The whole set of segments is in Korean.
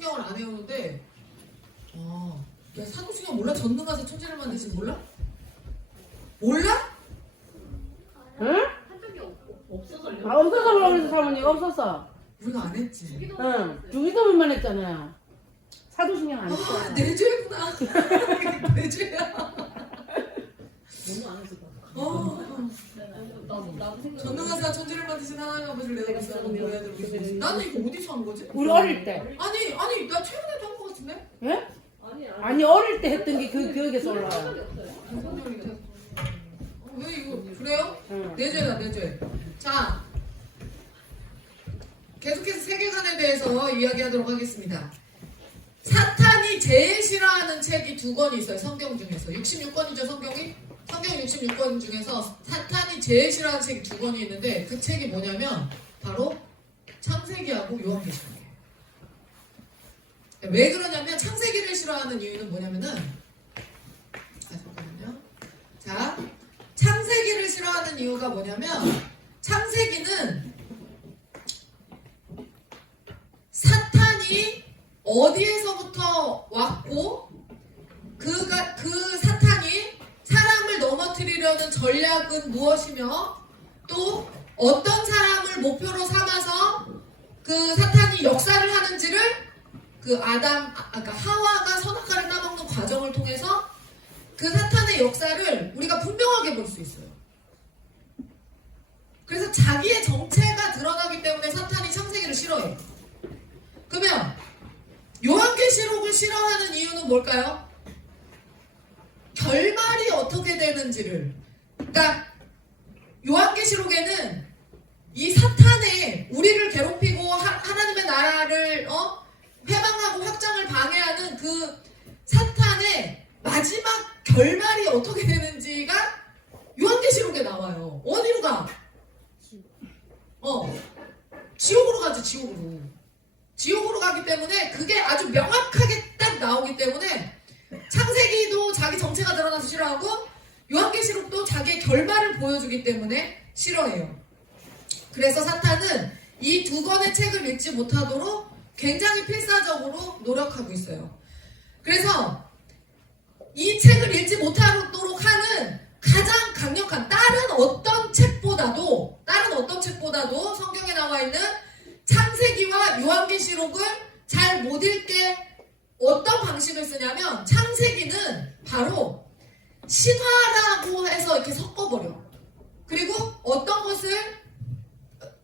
사도신경을 안 외우는데 야, 사도신경 몰라? 전능 가서 천재를 만드지 몰라? 몰라? 응? 한 적이 없어서요. 없어서 그러면서 사모님 없었어. 우리가 안 했지. 응. 주기도문만 했잖아요. 사도신경 안 했잖아. 내 죄구나. 내 죄야. 너무 안 했을 것 나도 생각. 전능 가서 천재를 만드신 하나님 아버지를 내가 믿사오고 뭐야 들고 나는 이거 어디서 한 거지? 우리 어릴 때. 아니 나 최근에도 한 거 같은데? 예? 아니 아니 어릴 때 했던 게 그 기억에서 올라와요. 적이 없어요. 왜 이거 그래요? 응. 내 죄다 내 죄. 자 계속해서 세계관에 대해서 이야기하도록 하겠습니다. 사탄이 제일 싫어하는 책이 2권이 있어요. 성경 중에서 66권이죠 성경이? 성경 66권 중에서 사탄이 제일 싫어하는 책이 2권이 있는데 그 책이 뭐냐면 바로 창세기하고 요한계시록이에요. 왜 그러냐면 창세기를 싫어하는 이유는 뭐냐면은 잠깐만요. 자 창세기를 싫어하는 이유가 뭐냐면 창세기는 사탄이 어디에서부터 왔고 그 사탄이 사람을 넘어뜨리려는 전략은 무엇이며 또 어떤 사람을 목표로 삼아서 그 사탄이 역사를 하는지를 그 그러니까 하와가 선악과를 따먹는 과정을 통해서 그 사탄의 역사를 우리가 분명하게 볼 수 있어요. 그래서 자기의 정체가 드러나기 때문에 사탄이 창세기를 싫어해요. 그러면 요한계시록을 싫어하는 이유는 뭘까요? 결말이 어떻게 되는지를. 그러니까 요한계시록에는 이 사탄의 우리를 괴롭히고 하나님의 나라를 회방하고 확장을 방해하는 그 사탄의 마지막 결말이 어떻게 되는지가 요한계시록에 나와요. 어디로 가? 지옥으로 가죠. 지옥으로 가기 때문에 그게 아주 명확하게 딱 나오기 때문에 창세기도 자기 정체가 드러나서 싫어하고 요한계시록도 자기의 결말을 보여주기 때문에 싫어해요. 그래서 사탄은 이 2권의 책을 읽지 못하도록 굉장히 필사적으로 노력하고 있어요. 그래서 이 책을 읽지 못하도록 하는 가장 강력한 다른 어떤 책보다도 성경에 나와 있는 창세기와 요한계시록을 잘 못 읽게 어떤 방식을 쓰냐면 창세기는 바로 신화라고 해서 이렇게 섞어버려. 그리고 어떤 것을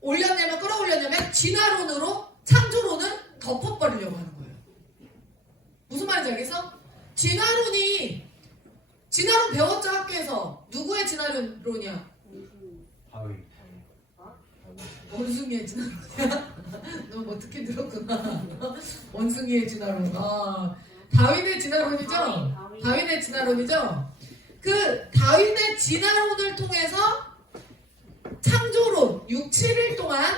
끌어올렸냐면 진화론으로 창조론을 덮어버리려고 하는 거예요. 무슨 말인지 알겠어? 진화론 배웠죠 학교에서. 누구의 진화론이야? 원숭이의 진화론이야? 너 뭐 듣긴 들었구나. 원숭이의 진화론. 다윈의 진화론이죠? 다윈의 진화론이죠? 그 다윈의 진화론을 통해서 창조론 7일 동안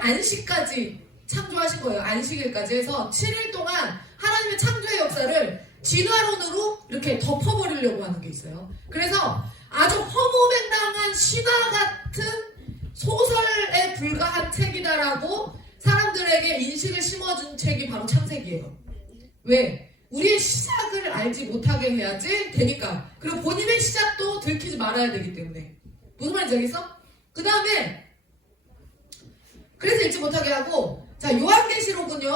안식까지 창조하신 거예요. 안식일까지 해서 7일 동안 하나님의 창조의 역사를 진화론으로 이렇게 덮어버리려고 하는 게 있어요. 그래서 아주 허무맹랑한 신화 같은 소설에 불과한 책이다라고 사람들에게 인식을 심어준 책이 바로 창세기예요. 왜? 우리의 시작을 알지 못하게 해야지 되니까. 그리고 본인의 시작도 들키지 말아야 되기 때문에. 무슨 말인지 알겠어? 그 다음에 그래서 읽지 못하게 하고, 자 요한계시록은요.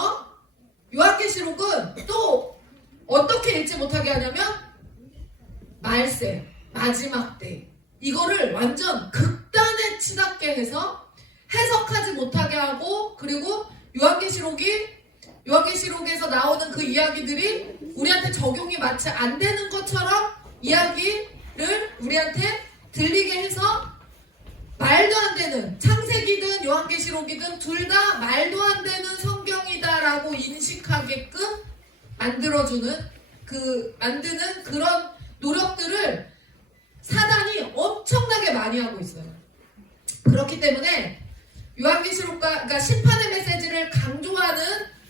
요한계시록은 또 어떻게 읽지 못하게 하냐면 말세, 마지막 때 이거를 완전 극단에 치닫게 해서 해석하지 못하게 하고, 그리고 요한계시록에서 나오는 그 이야기들이 우리한테 적용이 마치 안 되는 것처럼 이야기를 우리한테 들리게 해서 말도 안 되는, 창세기든 요한계시록이든 둘 다 말도 안 되는 성경이다라고 인식하게끔 만드는 그런 노력들을 사단이 엄청나게 많이 하고 있어요. 그렇기 때문에 요한계시록과 그러니까 심판의 메시지를 강조하는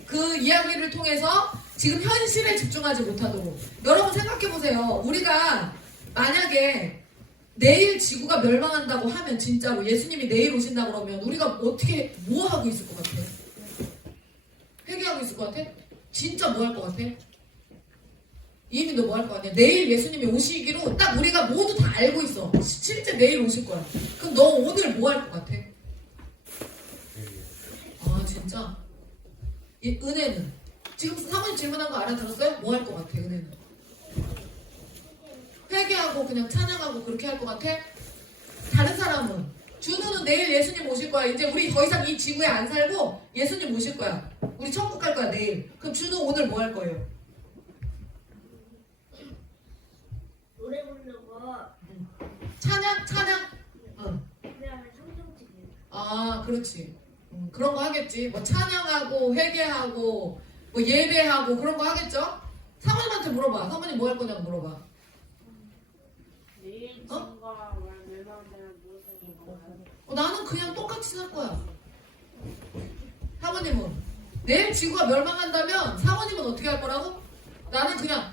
그 이야기를 통해서 지금 현실에 집중하지 못하도록. 여러분 생각해보세요. 우리가 만약에 내일 지구가 멸망한다고 하면, 진짜로 예수님이 내일 오신다고 그러면 우리가 어떻게 뭐 하고 있을 것 같아? 회개하고 있을 것 같아? 진짜 뭐 할 것 같아? 이미 너 뭐 할 것 같냐? 내일 예수님이 오시기로 딱 우리가 모두 다 알고 있어. 실제 내일 오실 거야. 그럼 너 오늘 뭐 할 것 같아? 아 진짜? 은혜는? 지금 사모님 질문한 거 알아들었어요? 뭐 할 것 같아 은혜는? 회개하고 그냥 찬양하고 그렇게 할 것 같아? 다른 사람은? 준우는 내일 예수님 오실 거야. 이제 우리 더 이상 이 지구에 안 살고 예수님 오실 거야. 우리 천국 갈 거야 내일. 그럼 준우 오늘 뭐 할 거예요? 노래 부르고 찬양? 응. 그다음에 성경책 읽고. 아 그렇지. 그런 거 하겠지. 뭐 찬양하고 회개하고 뭐 예배하고 그런 거 하겠죠? 사모님한테 물어봐. 사모님 뭐 할 거냐고 물어봐. 내일 어? 친구가 멸망되는 무엇을 인가요? 나는 그냥 똑같이 살 거야. 사모님은 내일 지구가 멸망한다면 사모님은 어떻게 할 거라고? 나는 그냥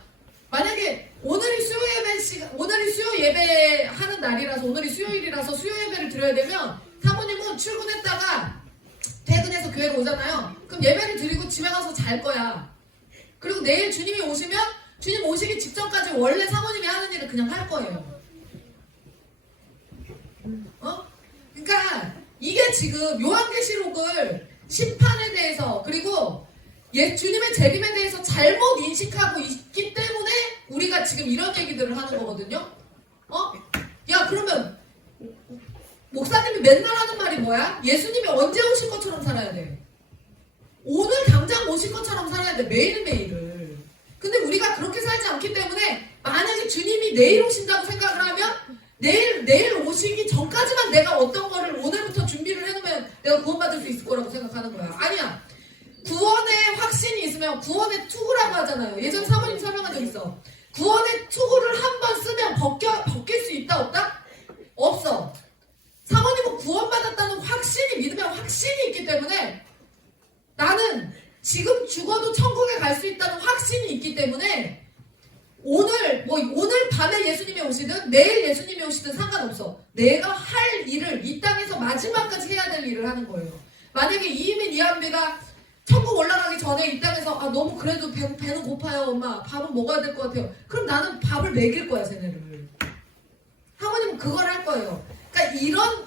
만약에 오늘이 수요 예배 시간, 오늘이 수요 예배 하는 날이라서 오늘이 수요일이라서 수요 예배를 드려야 되면 사모님은 출근했다가 퇴근해서 교회로 오잖아요. 그럼 예배를 드리고 집에 가서 잘 거야. 그리고 내일 주님이 오시면 주님 오시기 직전까지 원래 사모님이 하는 일을 그냥 할 거예요. 그러니까 이게 지금 요한계시록을 심판에 대해서 그리고 주님의 재림에 대해서 잘못 인식하고 있기 때문에 우리가 지금 이런 얘기들을 하는 거거든요. 야 그러면 목사님이 맨날 하는 말이 뭐야? 예수님이 언제 오실 것처럼 살아야 돼. 오늘 당장 오실 것처럼 살아야 돼. 매일매일을. 근데 우리가 그렇게 살지 않기 때문에 만약에 주님이 내일 오신다고 생각을 하면 내일 오시기 전까지만 내가 어떤 거를 오늘부터 준비를 해놓으면 내가 구원받을 수 있을 거라고 생각하는 거야. 아니야. 구원의 확신이 있으면 구원의 투구라고 하잖아요. 예전 사모님 설명한 적 있어. 구원의 투구를 한 번 쓰면 벗길 수 있다 없다? 없어. 사모님은 구원받았다는 확신이 믿으면 확신이 있기 때문에 나는 지금 죽어도 천국에 갈 수 있다는 확신이 있기 때문에 오늘 밤에 예수님이 오시든 내일 예수님이 오시든 상관없어. 내가 할 일을 이 땅에서 마지막까지 해야 될 일을 하는 거예요. 만약에 이희민 이한비가 천국 올라가기 전에 이 땅에서 너무 그래도 배는 고파요 엄마 밥은 먹어야 될 것 같아요. 그럼 나는 밥을 먹일 거야 쟤네를. 하모님은 그걸 할 거예요. 그러니까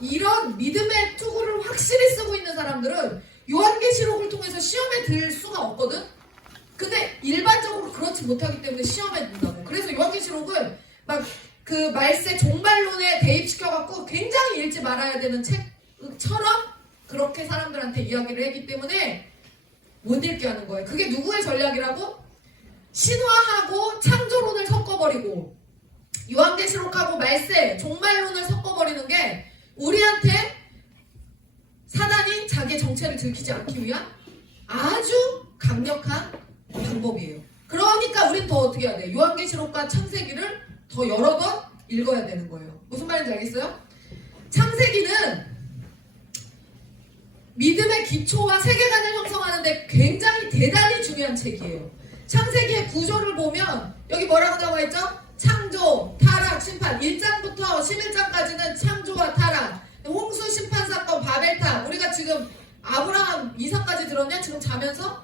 이런 믿음의 투구를 확실히 쓰고 있는 사람들은 요한계시록을 통해서 시험에 들 수가 없거든. 근데 일반적으로 그렇지 못하기 때문에 시험에 든다고. 그래서 요한계시록을 막 그 말세 종말론에 대입시켜갖고 굉장히 읽지 말아야 되는 책처럼 그렇게 사람들한테 이야기를 했기 때문에 못 읽게 하는 거예요. 그게 누구의 전략이라고? 신화하고 창조론을 섞어버리고 요한계시록하고 말세 종말론을 섞어버리는 게 우리한테 사단이 자기의 정체를 들키지 않기 위한 아주 강력한 방법이에요. 그러니까 우린 더 어떻게 해야 돼? 요한계시록과 창세기를 더 여러 번 읽어야 되는 거예요. 무슨 말인지 알겠어요? 창세기는 믿음의 기초와 세계관을 형성하는데 굉장히 대단히 중요한 책이에요. 창세기의 구조를 보면 여기 뭐라고 나와 있죠? 창조, 타락, 심판. 1장부터 11장까지는 창조와 타락, 홍수 심판 사건, 바벨탑. 우리가 지금 아브라함, 이삭까지 들었냐? 지금 자면서?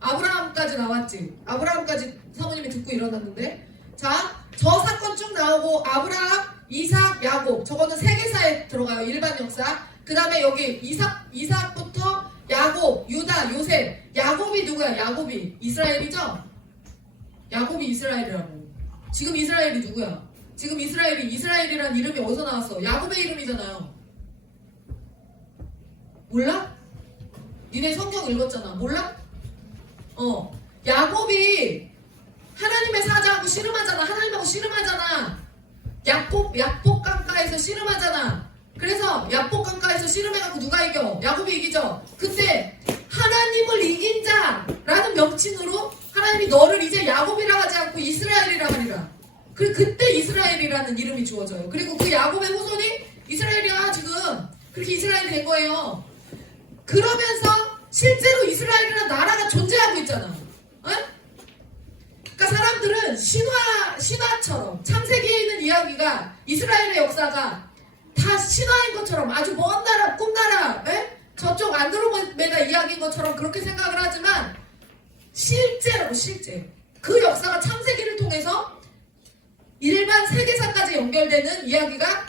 아브라함까지 나왔지. 아브라함까지 사모님이 듣고 일어났는데. 자, 저 사건 쭉 나오고 아브라함, 이삭, 야곱. 저거는 세계사에 들어가요. 일반 역사. 그 다음에 여기 이삭부터 야곱, 유다, 요셉. 야곱이 누구야? 야곱이 이스라엘이죠? 야곱이 이스라엘이라고. 지금 이스라엘이 누구야? 지금 이스라엘이란 이름이 어디서 나왔어? 야곱의 이름이잖아요. 몰라? 니네 성경 읽었잖아. 몰라? 야곱이 하나님의 사자하고 씨름하잖아. 하나님하고 씨름하잖아. 약복 강가에서 씨름하잖아. 그래서 약복 강가에서 씨름해갖고 누가 이겨? 야곱이 이기죠. 근데 하나님을 이긴 자라는 명칭으로 하나님이 너를 이제 야곱이라 하지 않고 이스라엘이라 하리라. 그때 이스라엘이라는 이름이 주어져요. 그리고 그 야곱의 후손이 이스라엘이야 지금. 그렇게 이스라엘이 된 거예요. 그러면서 실제로 이스라엘이라는 나라가 존재하고 있잖아. 그러니까 사람들은 신화처럼 창세기에 있는 이야기가 이스라엘의 역사가 다 신화인 것처럼 아주 먼 나라, 꿈나라, 저쪽 안드로메다 이야기인 것처럼 그렇게 생각을 하지만 실제로 실제라고 실제. 그 역사가 창세기를 통해서 일반 세계사까지 연결되는 이야기가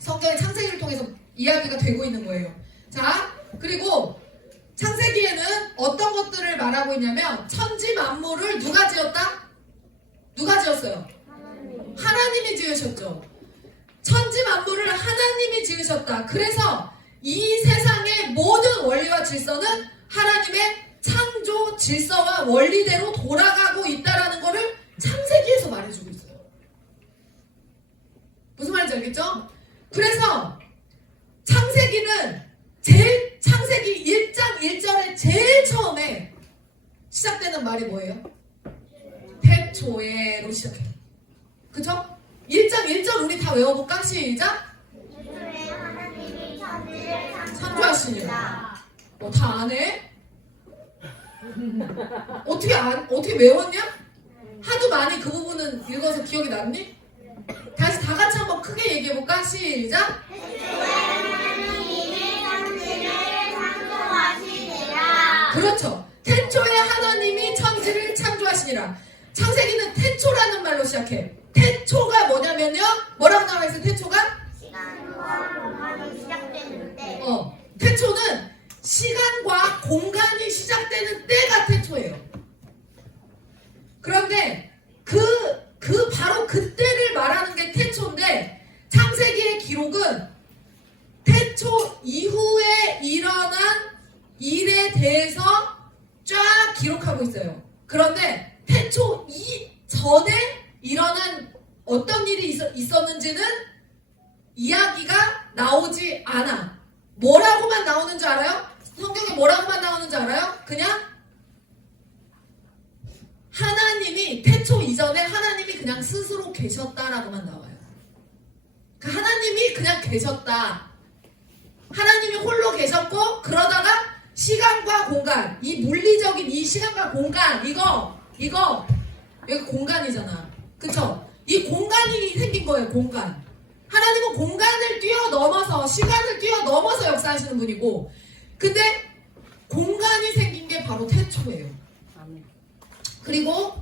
성경의 창세기를 통해서 이야기가 되고 있는 거예요. 자, 그리고 창세기에는 어떤 것들을 말하고 있냐면 천지 만물을 누가 지었다? 누가 지었어요? 하나님이 지으셨죠. 천지 만물을 하나님이 지으셨다. 그래서 이 세상의 모든 원리와 질서는 하나님의 창조 질서와 원리대로 돌아가고 있다라는 것을 창세기에서 말해주고 있어요. 무슨 말인지 알겠죠? 그래서 창세기는 창세기 1장 1절에 제일 처음에 시작되는 말이 뭐예요? 태초에로 시작해요. 그쵸? 1장 1절 우리 다 외워볼까? 시작! 창조하시니라. 다 아네? 어떻게 외웠냐? 하도 많이 그 부분은 읽어서 기억이 났니? 다시 다 같이 한번 크게 얘기해볼까? 시작! 그렇죠. 태초에 하나님이 천지를 창조하시니라. 창세기는 태초라는 말로 시작해. 태초가 뭐냐면요. 뭐라고 나와 있어? 태초가? 시간과 공간이 시작되는데 태초는 시간과 공간이 시작되는 때가 태초예요. 그런데 바로 그때를 말하는 게 태초인데 창세기의 기록은 태초 이후에 일어난 일에 대해서 쫙 기록하고 있어요. 그런데 태초 이전에 일어난 어떤 일이 있었는지는 이야기가 나오지 않아. 뭐라고만 나오는 줄 알아요? 성경에 뭐라고만 나오는 줄 알아요? 그냥 하나님이 태초 이전에 하나님이 그냥 스스로 계셨다라고만 나와요. 그러니까 하나님이 그냥 계셨다. 하나님이 홀로 계셨고 그러다가 시간과 공간, 이 물리적인 이 시간과 공간, 이거 여기 공간이잖아. 그쵸? 이 공간이 생긴 거예요. 공간. 하나님은 공간을 뛰어넘어서 시간을 뛰어넘어서 역사하시는 분이고 근데 공간이 생긴 게 바로 태초예요. 그리고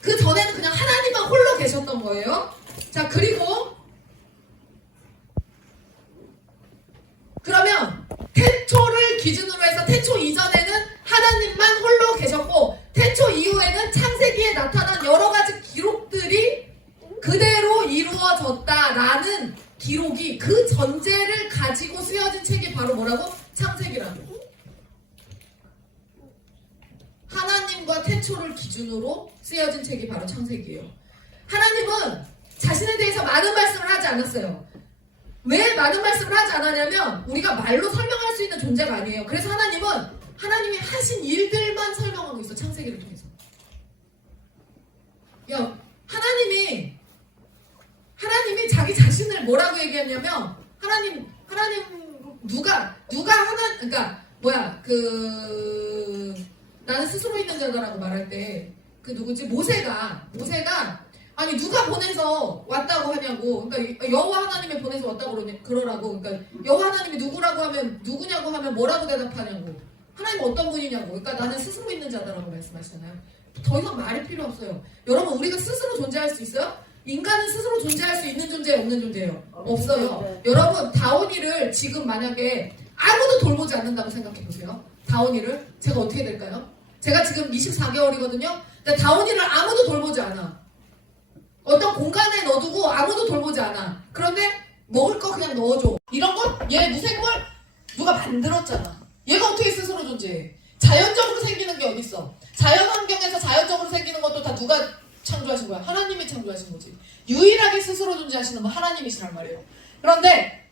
그 전에는 그냥 하나님만 홀로 계셨던 거예요. 자, 그리고 그러면 태초를 기준으로 해서 태초 이전에는 하나님만 홀로 계셨고 태초 이후에는 창세기에 나타난 여러 가지 기록들이 그대로 이루어졌다라는 기록이 그 전제를 가지고 쓰여진 책이 바로 뭐라고? 창세기라고. 하나님과 태초를 기준으로 쓰여진 책이 바로 창세기예요. 하나님은 자신에 대해서 많은 말씀을 하지 않았어요. 왜 많은 말씀을 하지 않았냐면 우리가 말로 설명할 수 있는 존재가 아니에요. 그래서 하나님이 하신 일들만 설명하고 있어. 창세기를 통해서. 야, 하나님이 자기 자신을 뭐라고 얘기했냐면 나는 스스로 있는 자다라고 말할 때 모세가 아니 누가 보내서 왔다고 하냐고. 그러니까 여호와 하나님이 보내서 왔다고 그러라고. 그러니까 여호와 하나님이 누구냐고 하면 뭐라고 대답하냐고. 하나님은 어떤 분이냐고. 그러니까 나는 스스로 있는 자다라고 말씀하시잖아요. 더 이상 말이 필요 없어요. 여러분, 우리가 스스로 존재할 수 있어요? 인간은 스스로 존재할 수 있는 존재예요? 없는 존재예요? 없어요. 여러분, 다온이를 지금 만약에 아무도 돌보지 않는다고 생각해보세요. 다온이를 제가 어떻게 될까요? 제가 지금 24개월이거든요. 근데 다온이를 아무도 돌보지 않아. 어떤 공간에 넣어두고 아무도 돌보지 않아. 그런데 먹을 거 그냥 넣어줘. 이런 건 얘 무생물 누가 만들었잖아. 얘가 어떻게 스스로 존재해? 자연적으로 생기는 게 어딨어? 자연 환경에서 자연적으로 생기는 것도 다 누가 창조하신 거야? 하나님이 창조하신 거지. 유일하게 스스로 존재하시는 건 하나님이시란 말이에요. 그런데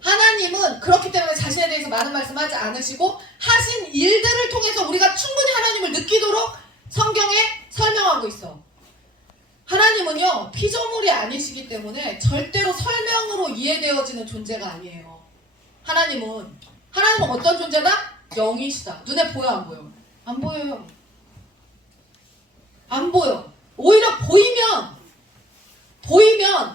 하나님은 그렇기 때문에 자신에 대해서 많은 말씀하지 않으시고 하신 일들을 통해서 우리가 충분히 하나님을 느끼도록 성경에 설명하고 있어. 하나님은요, 피조물이 아니시기 때문에 절대로 설명으로 이해되어지는 존재가 아니에요. 하나님은 어떤 존재다? 영이시다. 눈에 보여, 안 보여? 안 보여요. 안 보여. 오히려 보이면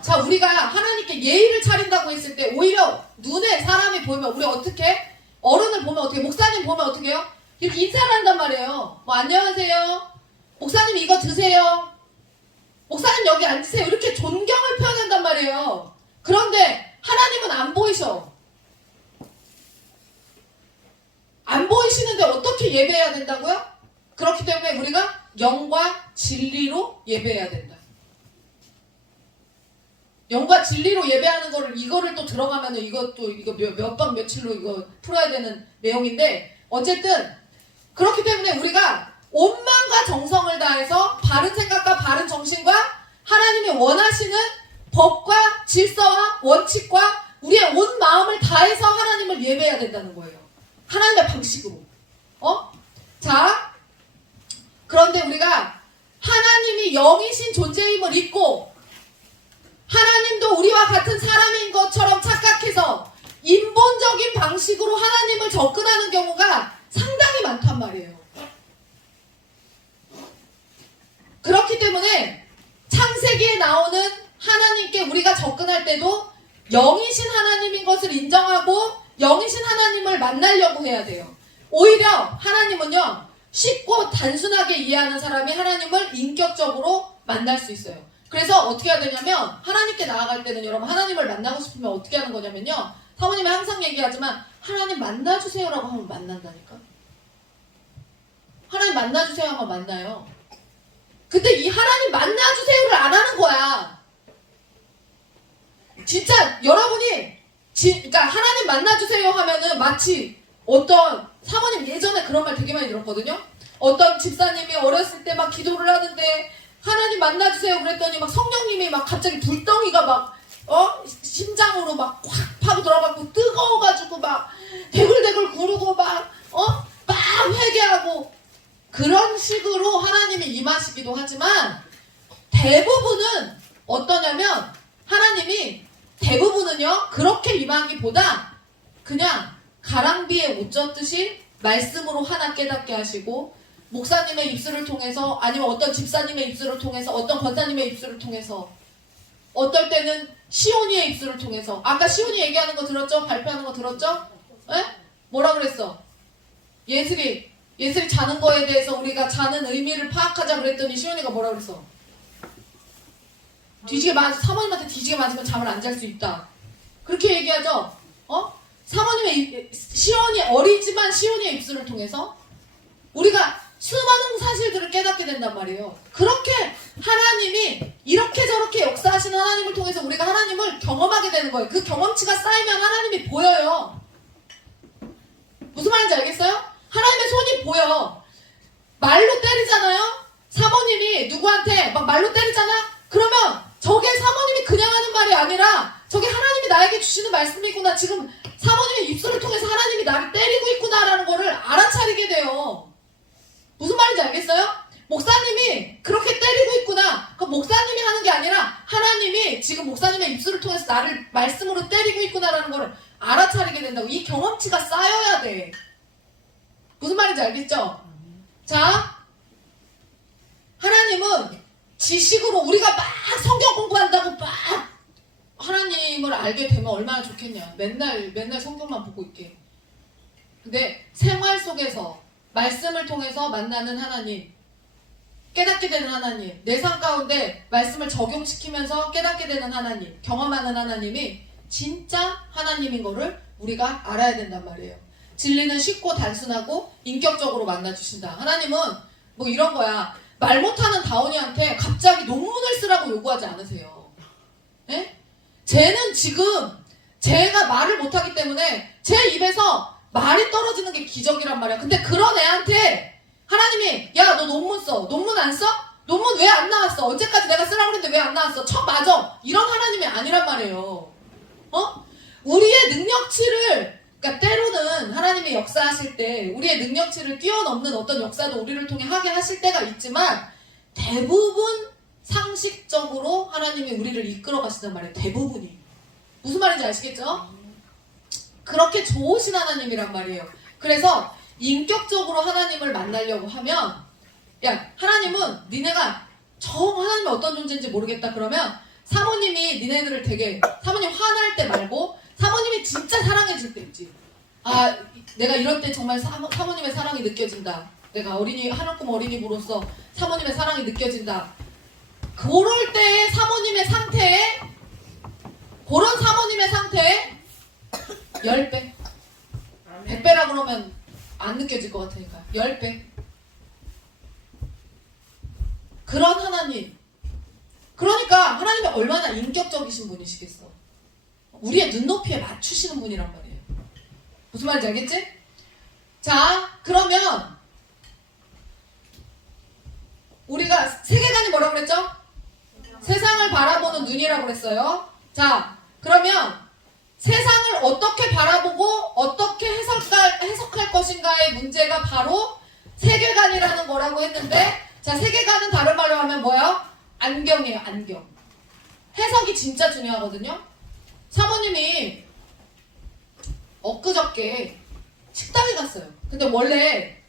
자, 우리가 하나님께 예의를 차린다고 했을 때 오히려 눈에 사람이 보이면 우리 어떻게? 어른을 보면 어떻게? 목사님 보면 어떻게 해요? 이렇게 인사를 한단 말이에요. 뭐 안녕하세요. 목사님 이거 드세요. 목사님 여기 앉으세요. 이렇게 존경을 표현한단 말이에요. 그런데 하나님은 안 보이셔. 안 보이시는데 어떻게 예배해야 된다고요? 그렇기 때문에 우리가 영과 진리로 예배해야 된다. 영과 진리로 예배하는 거를 이거를 또 들어가면은 이거 몇 박 며칠로 이거 풀어야 되는 내용인데 어쨌든 그렇기 때문에 우리가 온 마음과 정성을 다해서 바른 생각과 바른 정신과 하나님이 원하시는 법과 질서와 원칙과 우리의 온 마음을 다해서 하나님을 예배해야 된다는 거예요. 하나님의 방식으로. 자, 그런데 우리가 하나님이 영이신 존재임을 믿고 하나님도 우리와 같은 사람인 것처럼 착각해서 인본적인 방식으로 하나님을 접근하는 경우가 상당히 많단 말이에요. 그렇기 때문에 창세기에 나오는 하나님께 우리가 접근할 때도 영이신 하나님인 것을 인정하고 영이신 하나님을 만나려고 해야 돼요. 오히려 하나님은요, 쉽고 단순하게 이해하는 사람이 하나님을 인격적으로 만날 수 있어요. 그래서 어떻게 해야 되냐면 하나님께 나아갈 때는 여러분 하나님을 만나고 싶으면 어떻게 하는 거냐면요, 사모님이 항상 얘기하지만 하나님 만나주세요라고 하면 만난다니까. 하나님 만나주세요 하면 만나요. 근데 이 하나님 만나주세요를 안 하는 거야. 진짜 여러분이 그러니까 하나님 만나주세요 하면은 마치 어떤 사모님 예전에 그런 말 되게 많이 들었거든요. 어떤 집사님이 어렸을 때 막 기도를 하는데 하나님 만나주세요 그랬더니 막 성령님이 막 갑자기 불덩이가 막 심장으로 막 확 파고 들어가고 뜨거워가지고 막 대굴대굴 구르고 막 회개하고 그런 식으로 하나님이 임하시기도 하지만 대부분은 어떠냐면 하나님이 대부분은요 그렇게 임하기보다 그냥 가랑비에 옷 젖듯이 말씀으로 하나 깨닫게 하시고 목사님의 입술을 통해서 아니면 어떤 집사님의 입술을 통해서 어떤 권사님의 입술을 통해서 어떨 때는 시온이의 입술을 통해서 아까 시온이 얘기하는 거 들었죠? 발표하는 거 들었죠? 에? 뭐라 그랬어? 예슬이 자는 거에 대해서 우리가 자는 의미를 파악하자 그랬더니 시온이가 뭐라 그랬어? 사모님한테 뒤지게 맞으면 잠을 안 잘 수 있다. 그렇게 얘기하죠? 사모님의 시온이 어리지만 시온이의 입술을 통해서 우리가 수많은 사실들을 깨닫게 된단 말이에요. 그렇게 하나님이 이렇게 저렇게 역사하시는 하나님을 통해서 우리가 하나님을 경험하게 되는 거예요. 그 경험치가 쌓이면 하나님이 보여요. 무슨 말인지 알겠어요? 하나님의 손이 보여. 말로 때리잖아요? 사모님이 누구한테 막 말로 때리잖아? 그러면 저게 사모님이 그냥 하는 말이 아니라 저게 하나님이 나에게 주시는 말씀이구나. 지금 사모님의 입술을 통해서 하나님이 나를 때리고 있구나라는 거를 알아차리게 돼요. 무슨 말인지 알겠어요? 목사님이 그렇게 때리고 있구나. 그 목사님이 하는 게 아니라 하나님이 지금 목사님의 입술을 통해서 나를 말씀으로 때리고 있구나라는 거를 알아차리게 된다고. 이 경험치가 쌓여야 돼. 무슨 말인지 알겠죠? 자, 하나님은 지식으로 우리가 막 성경 공부한다고 막 하나님을 알게 되면 얼마나 좋겠냐. 맨날 성경만 보고 있게. 근데 생활 속에서 말씀을 통해서 만나는 하나님, 깨닫게 되는 하나님, 내 삶 가운데 말씀을 적용시키면서 깨닫게 되는 하나님, 경험하는 하나님이 진짜 하나님인 거를 우리가 알아야 된단 말이에요. 진리는 쉽고 단순하고 인격적으로 만나주신다. 하나님은 뭐 이런 거야. 말 못하는 다원이한테 갑자기 논문을 쓰라고 요구하지 않으세요. 네? 쟤는 지금 제가 말을 못하기 때문에 제 입에서 말이 떨어지는 게 기적이란 말이야. 근데 그런 애한테 하나님이 야 너 논문 써. 논문 안 써? 논문 왜 안 나왔어? 언제까지 내가 쓰라고 그랬는데 왜 안 나왔어? 쳐 맞아. 이런 하나님이 아니란 말이에요. 우리의 능력치를 그러니까 때로는 하나님의 역사하실 때 우리의 능력치를 뛰어넘는 어떤 역사도 우리를 통해 하게 하실 때가 있지만 대부분 상식적으로 하나님이 우리를 이끌어 가시단 말이에요. 대부분이. 무슨 말인지 아시겠죠? 그렇게 좋으신 하나님이란 말이에요. 그래서 인격적으로 하나님을 만나려고 하면 야 하나님은 니네가 하나님이 어떤 존재인지 모르겠다 그러면 사모님이 니네들을 되게 사모님 화날 때 말고 사모님이 진짜 사랑해 줄 때 있지. 아, 내가 이럴 때 정말 사모님의 사랑이 느껴진다. 내가 하늘꿈 어린이부로서 사모님의 사랑이 느껴진다. 그럴 때의 사모님의 상태에, 그런 사모님의 상태에 10배, 100배라 그러면 안 느껴질 것 같으니까 10배. 그런 하나님. 그러니까 하나님이 얼마나 인격적이신 분이시겠어. 우리의 눈높이에 맞추시는 분이란 말이에요. 무슨 말인지 알겠지? 자, 그러면 우리가 세계관이 뭐라고 그랬죠? 세상을 바라보는 눈이라고 그랬어요. 자, 그러면 세상을 어떻게 바라보고 어떻게 해석할 것인가의 문제가 바로 세계관이라는 거라고 했는데, 자, 세계관은 다른 말로 하면 뭐예요? 안경이에요, 안경. 해석이 진짜 중요하거든요. 사모님이 엊그저께 식당에 갔어요. 근데 원래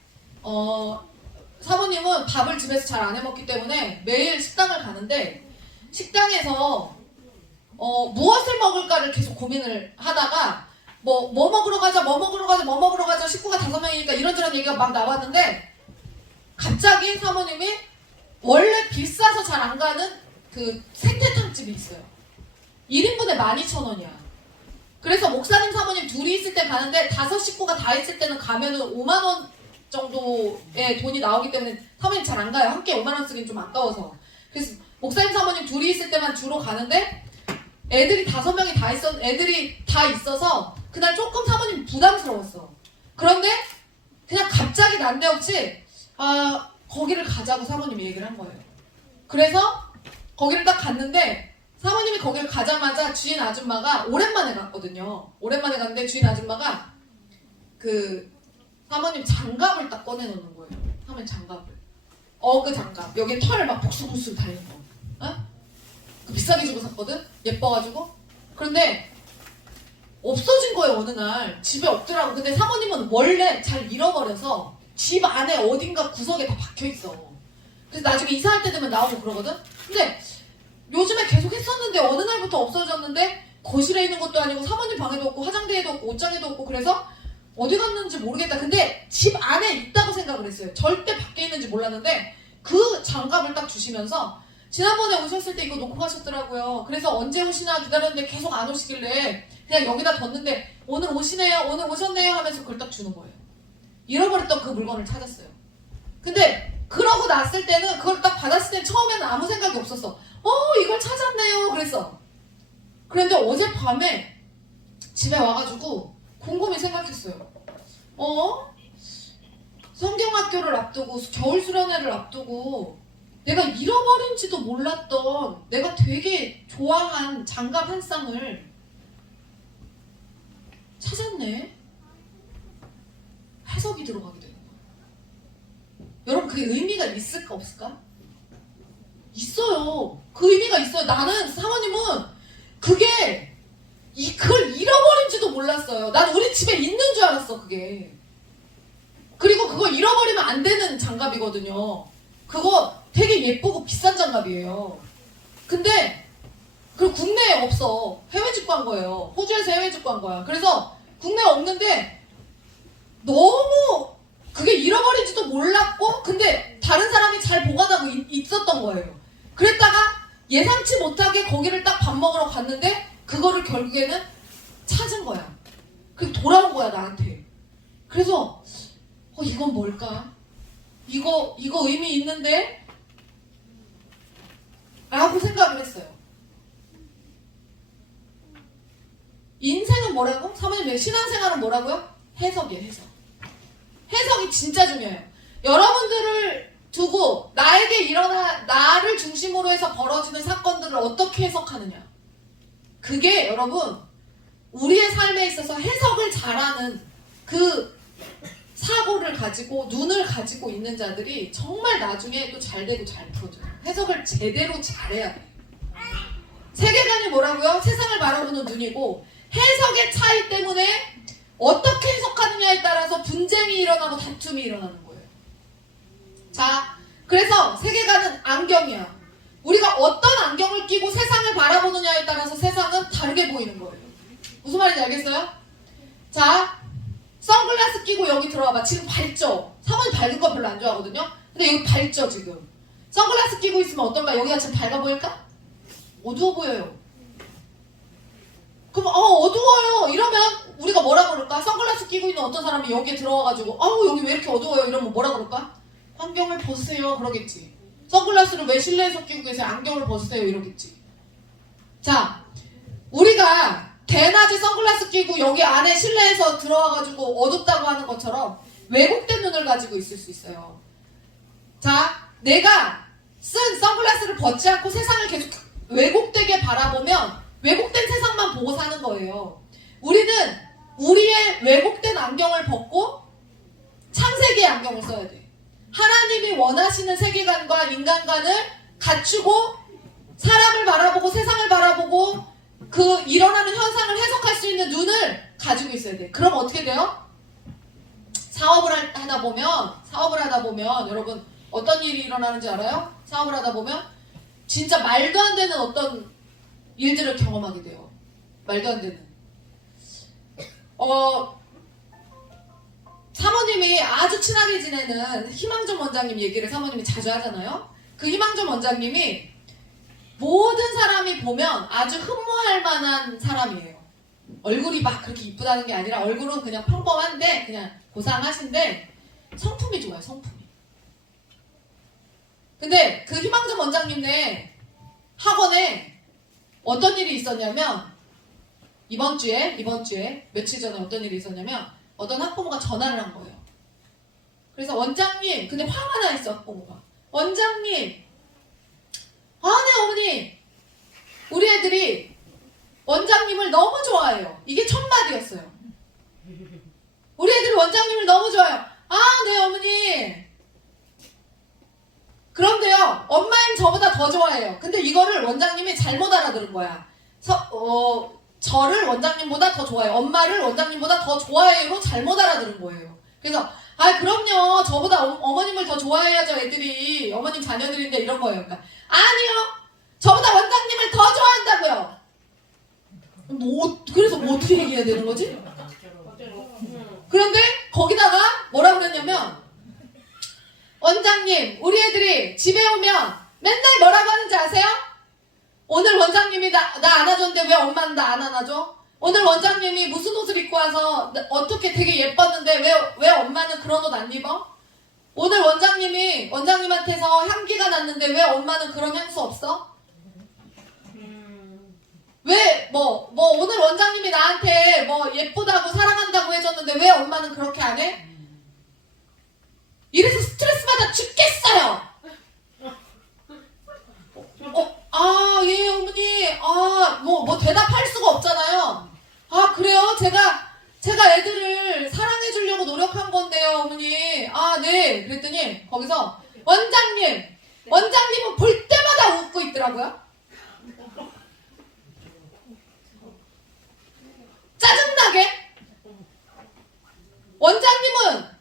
사모님은 밥을 집에서 잘 안 해먹기 때문에 매일 식당을 가는데, 식당에서 무엇을 먹을까를 계속 고민을 하다가 뭐 먹으러 가자 식구가 5명이니까 이런저런 얘기가 막 나왔는데, 갑자기 사모님이 원래 비싸서 잘 안 가는 그 생태탕집이 있어요. 1인분에 12,000원이야. 그래서 목사님 사모님 둘이 있을 때 가는데 5 식구가 다 있을 때는 가면은 5만 원 정도의 돈이 나오기 때문에 사모님 잘 안 가요. 함께 5만 원 쓰긴 좀 아까워서. 그래서 목사님 사모님 둘이 있을 때만 주로 가는데, 애들이 5명이 애들이 다 있어서 그날 조금 사모님 부담스러웠어. 그런데 그냥 갑자기 난데없이 거기를 가자고 사모님이 얘기를 한 거예요. 그래서 거기를 딱 갔는데, 사모님이 거기를 가자마자 주인 아줌마가 오랜만에 갔거든요. 오랜만에 갔는데 주인 아줌마가 그 사모님 장갑을 딱 꺼내놓는 거예요. 사모님 장갑을. 어그 장갑. 여기 털 막 복수복수 달린 거. 어? 비싸게 주고 샀거든? 예뻐가지고. 그런데 없어진 거예요, 어느 날. 집에 없더라고. 근데 사모님은 원래 잘 잃어버려서 집 안에 어딘가 구석에 다 박혀있어. 그래서 나중에 이사할 때 되면 나오고 그러거든? 근데 요즘에 계속 했었는데 어느 날부터 없어졌는데, 거실에 있는 것도 아니고 사모님 방에도 없고 화장대에도 없고 옷장에도 없고, 그래서 어디 갔는지 모르겠다. 근데 집 안에 있다고 생각을 했어요. 절대 밖에 있는지 몰랐는데, 그 장갑을 딱 주시면서 지난번에 오셨을 때 이거 놓고 가셨더라고요. 그래서 언제 오시나 기다렸는데 계속 안 오시길래 그냥 여기다 뒀는데 오늘 오시네요, 오늘 오셨네요 하면서 그걸 딱 주는 거예요. 잃어버렸던 그 물건을 찾았어요. 근데 그러고 났을 때는, 그걸 딱 받았을 때는 처음에는 아무 생각이 없었어. 이걸 찾았네요 그랬어. 그런데 어젯밤에 집에 와가지고 곰곰이 생각했어요. 성경학교를 앞두고 겨울 수련회를 앞두고 내가 잃어버린지도 몰랐던, 내가 되게 좋아한 장갑 한 쌍을 찾았네. 해석이 들어가게 되는 거야. 여러분, 그게 의미가 있을까 없을까? 있어요. 그 의미가 있어요. 나는, 사모님은 그게 그걸 잃어버린지도 몰랐어요. 난 우리 집에 있는 줄 알았어, 그게. 그리고 그걸 잃어버리면 안 되는 장갑이거든요. 그거 되게 예쁘고 비싼 장갑이에요. 근데 그리고 국내에 없어. 해외 직구한 거예요. 호주에서 해외 직구한 거야. 그래서 국내에 없는데 너무 그게 잃어버린지도 몰랐고, 근데 다른 사람이 잘 보관하고 있었던 거예요. 그랬다가 예상치 못하게 거기를 딱 밥 먹으러 갔는데 그거를 결국에는 찾은 거야. 그리고 돌아온 거야, 나한테. 그래서 이건 뭘까? 이거 의미 있는데? 라고 생각을 했어요. 인생은 뭐라고? 사모님, 신앙생활은 뭐라고요? 해석이에요, 해석. 해석이 진짜 중요해요. 여러분들을 두고 나를 중심으로 해서 벌어지는 사건들을 어떻게 해석하느냐. 그게 여러분, 우리의 삶에 있어서 해석을 잘하는 그 사고를 가지고, 눈을 가지고 있는 자들이 정말 나중에 또 잘 되고 잘 풀어져요. 해석을 제대로 잘해야 돼요. 세계관이 뭐라고요? 세상을 바라보는 눈이고, 해석의 차이 때문에 어떻게 해석하느냐에 따라서 분쟁이 일어나고 다툼이 일어나는 거예요. 자, 그래서 세계관은 안경이야. 우리가 어떤 안경을 끼고 세상을 바라보느냐에 따라서 세상은 다르게 보이는 거예요. 무슨 말인지 알겠어요? 자, 선글라스 끼고 여기 들어와봐. 지금 밝죠? 사모님 밝은 거 별로 안 좋아하거든요. 근데 여기 밝죠 지금? 선글라스 끼고 있으면 어떤가? 여기가 지금 밝아 보일까? 어두워 보여요. 그럼 어두워요 이러면 우리가 뭐라 그럴까? 선글라스 끼고 있는 어떤 사람이 여기에 들어와가지고 여기 왜 이렇게 어두워요 이러면 뭐라 그럴까? 안경을 벗으세요 그러겠지. 선글라스를 왜 실내에서 끼고 계세요? 안경을 벗으세요 이러겠지. 자, 우리가 대낮에 선글라스 끼고 여기 안에 실내에서 들어와가지고 어둡다고 하는 것처럼 왜곡된 눈을 가지고 있을 수 있어요. 자, 내가 쓴 선글라스를 벗지 않고 세상을 계속 왜곡되게 바라보면 왜곡된 세상만 보고 사는 거예요. 우리는 우리의 왜곡된 안경을 벗고 창세기의 안경을 써야 돼. 하나님이 원하시는 세계관과 인간관을 갖추고 사람을 바라보고 세상을 바라보고 그 일어나는 현상을 해석할 수 있는 눈을 가지고 있어야 돼. 그럼 어떻게 돼요? 사업을 하다 보면 여러분 어떤 일이 일어나는지 알아요? 사업을 하다 보면 진짜 말도 안 되는 어떤 일들을 경험하게 돼요. 말도 안 되는. 사모님이 아주 친하게 지내는 희망점 원장님 얘기를 사모님이 자주 하잖아요. 그 희망점 원장님이 모든 사람이 보면 아주 흠모할 만한 사람이에요. 얼굴이 막 그렇게 이쁘다는 게 아니라 얼굴은 그냥 평범한데 그냥 고상하신데 성품이 좋아요. 성품이. 근데 그 희망점 원장님네 학원에 어떤 일이 있었냐면 이번 주에 며칠 전에 어떤 일이 있었냐면 어떤 학부모가 전화를 한 거예요. 그래서 원장님, 근데 화가 나 있어 학부모가. 원장님, 네 어머니, 우리 애들이 원장님을 너무 좋아해요. 이게 첫 마디였어요. 우리 애들이 원장님을 너무 좋아해요. 네 어머니. 그런데요, 엄마는 저보다 더 좋아해요. 근데 이거를 원장님이 잘못 알아들은 거야. 저를 원장님보다 더 좋아해요. 엄마를 원장님보다 더 좋아해요로 잘못 알아들은 거예요. 그래서 그럼요. 저보다 어머님을 더 좋아해야죠. 애들이 어머님 자녀들인데 이런 거예요. 그러니까 아니요. 저보다 원장님을 더 좋아한다고요. 그래서 뭐 어떻게 얘기해야 되는 거지? 그런데 거기다가 뭐라 그랬냐면 원장님, 우리 애들이 집에 오면 맨날 뭐라고 하는지 아세요? 오늘 원장님이 나 안아줬는데 왜 엄마는 나 안 안아줘? 오늘 원장님이 무슨 옷을 입고 와서 어떻게 되게 예뻤는데 왜 엄마는 그런 옷 안 입어? 오늘 원장님한테서 향기가 났는데 왜 엄마는 그런 향수 없어? 왜 오늘 원장님이 나한테 예쁘다고 사랑한다고 해줬는데 왜 엄마는 그렇게 안 해? 이래서 스트레스 받아 죽겠어요. 예 어머니. 뭐 대답할 수가 없잖아요. 그래요? 제가 애들을 사랑해 주려고 노력한 건데요 어머니. 네. 그랬더니 거기서 원장님은 볼 때마다 웃고 있더라고요. 짜증나게. 원장님은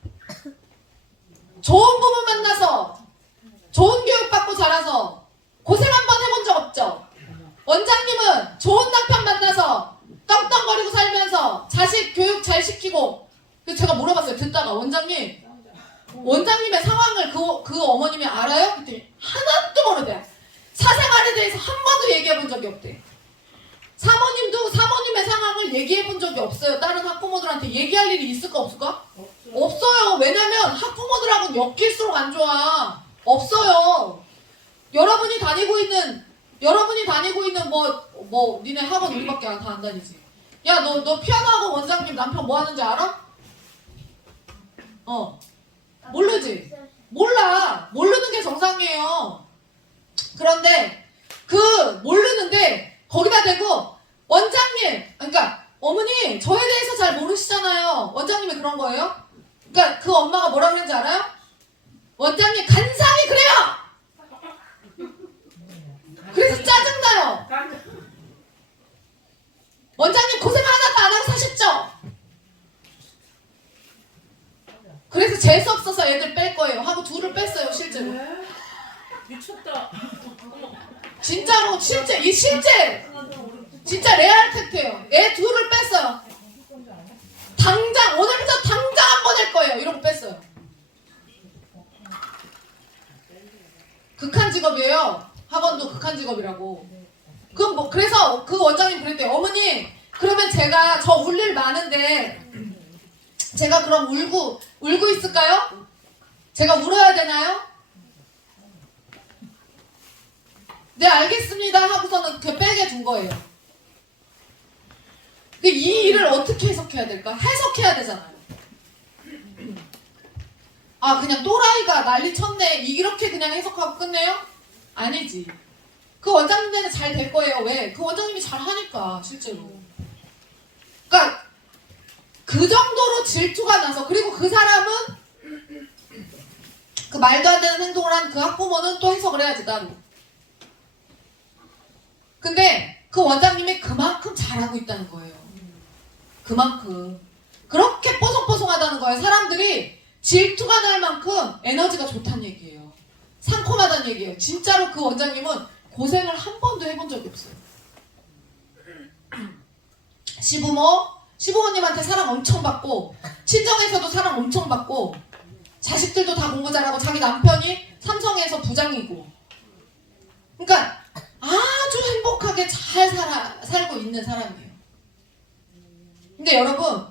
좋은 부모 만나서 좋은 교육 받고 자라서 고생 한번 해본 적 없죠. 원장님은 좋은 남편 만나서 떵떵거리고 살면서 자식 교육 잘 시키고. 그래서 제가 물어봤어요. 듣다가 원장님의 상황을 그 어머님이 알아요? 그랬더니 하나도 모르대. 사생활에 대해서 한 번도 얘기해 본 적이 없대. 사모님도 사모님의 상황을 얘기해 본 적이 없어요. 다른 학부모들한테 얘기할 일이 있을까 없을까? 없어요. 왜냐면 학부모들하고는 엮일수록 안 좋아. 없어요. 여러분이 다니고 있는 니네 학원 우리밖에 다 안 다니지. 야, 너 피아노 학원 원장님 남편 뭐 하는지 알아? 모르지? 몰라. 모르는 게 정상이에요. 그런데 모르는데 거기다 대고 원장님, 그러니까 어머니 저에 대해서 잘 모르시잖아요. 원장님이 그런 거예요? 그러니까 그 엄마가 뭐라 그랬는지 알아요? 원장님 간상히 그래요. 그래서 짜증나요. 원장님 고생 하나도 안 하고 사셨죠? 그래서 재수 없어서 애들 뺄 거예요 하고 둘을 뺐어요. 실제로. 미쳤다. 진짜로 실제 진짜 레알 팩트예요. 애 둘을 뺐어요. 당장 오늘부터 당장 안 보낼 거예요. 이러고 뺐어요. 극한 직업이에요. 학원도 극한 직업이라고. 그럼 뭐 그래서 그 원장님 그랬대요. 어머니 그러면 제가 저 울 일 많은데 제가 그럼 울고 있을까요? 제가 울어야 되나요? 네 알겠습니다 하고서는 그 백에 둔 거예요. 근데 이 일을 어떻게 해석해야 될까? 해석해야 되잖아요. 아 그냥 또라이가 난리 쳤네 이렇게 그냥 해석하고 끝내요? 아니지. 그 원장님들은 잘 될 거예요. 왜? 그 원장님이 잘 하니까 실제로. 그러니까 그 정도로 질투가 나서 그리고 그 사람은 그 말도 안 되는 행동을 한 그 학부모는 또 해석을 해야지 따로. 근데 그 원장님이 그만큼 잘하고 있다는 거예요. 그만큼. 그렇게 뽀송뽀송하다는 거예요. 사람들이 질투가 날 만큼 에너지가 좋다는 얘기예요. 상콤하다는 얘기예요. 진짜로 그 원장님은 고생을 한 번도 해본 적이 없어요. 시부모님한테 사랑 엄청 받고 친정에서도 사랑 엄청 받고 자식들도 다 공부 잘하고 자기 남편이 삼성에서 부장이고 그러니까 아주 행복하게 잘 살고 있는 사람이에요. 근데 여러분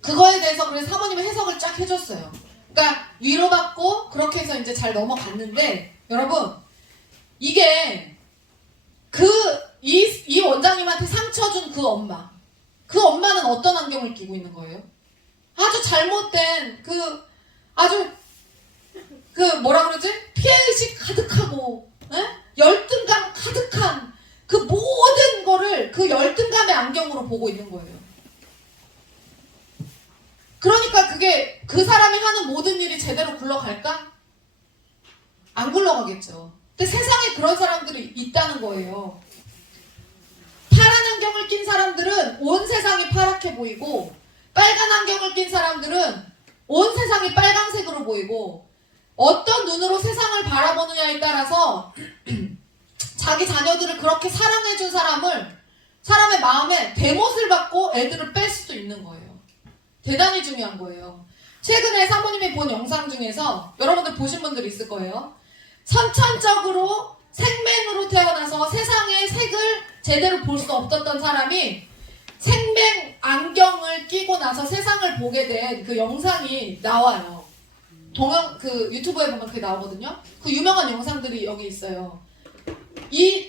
그거에 대해서 그래서 사모님이 해석을 쫙 해줬어요. 그러니까 위로받고 그렇게 해서 이제 잘 넘어갔는데 여러분 이게 이 원장님한테 상처 준 그 엄마는 어떤 안경을 끼고 있는 거예요? 아주 잘못된 뭐라 그러지? 피해의식 가득하고 열등감 가득한 그 모든 거를 그 열등감의 안경으로 보고 있는 거예요. 그러니까 그게 그 사람이 하는 모든 일이 제대로 굴러갈까? 안 굴러가겠죠. 근데 세상에 그런 사람들이 있다는 거예요. 파란 안경을 낀 사람들은 온 세상이 파랗게 보이고 빨간 안경을 낀 사람들은 온 세상이 빨간색으로 보이고 어떤 눈으로 세상을 바라보느냐에 따라서 자기 자녀들을 그렇게 사랑해준 사람의 마음에 대못을 받고 애들을 뺄 수도 있는 거예요. 대단히 중요한 거예요. 최근에 사모님이 본 영상 중에서 여러분들 보신 분들 있을 거예요. 선천적으로 생맹으로 태어나서 세상의 색을 제대로 볼 수 없었던 사람이 생맹 안경을 끼고 나서 세상을 보게 된 그 영상이 나와요. 그 유튜브에 보면 그게 나오거든요. 그 유명한 영상들이 여기 있어요.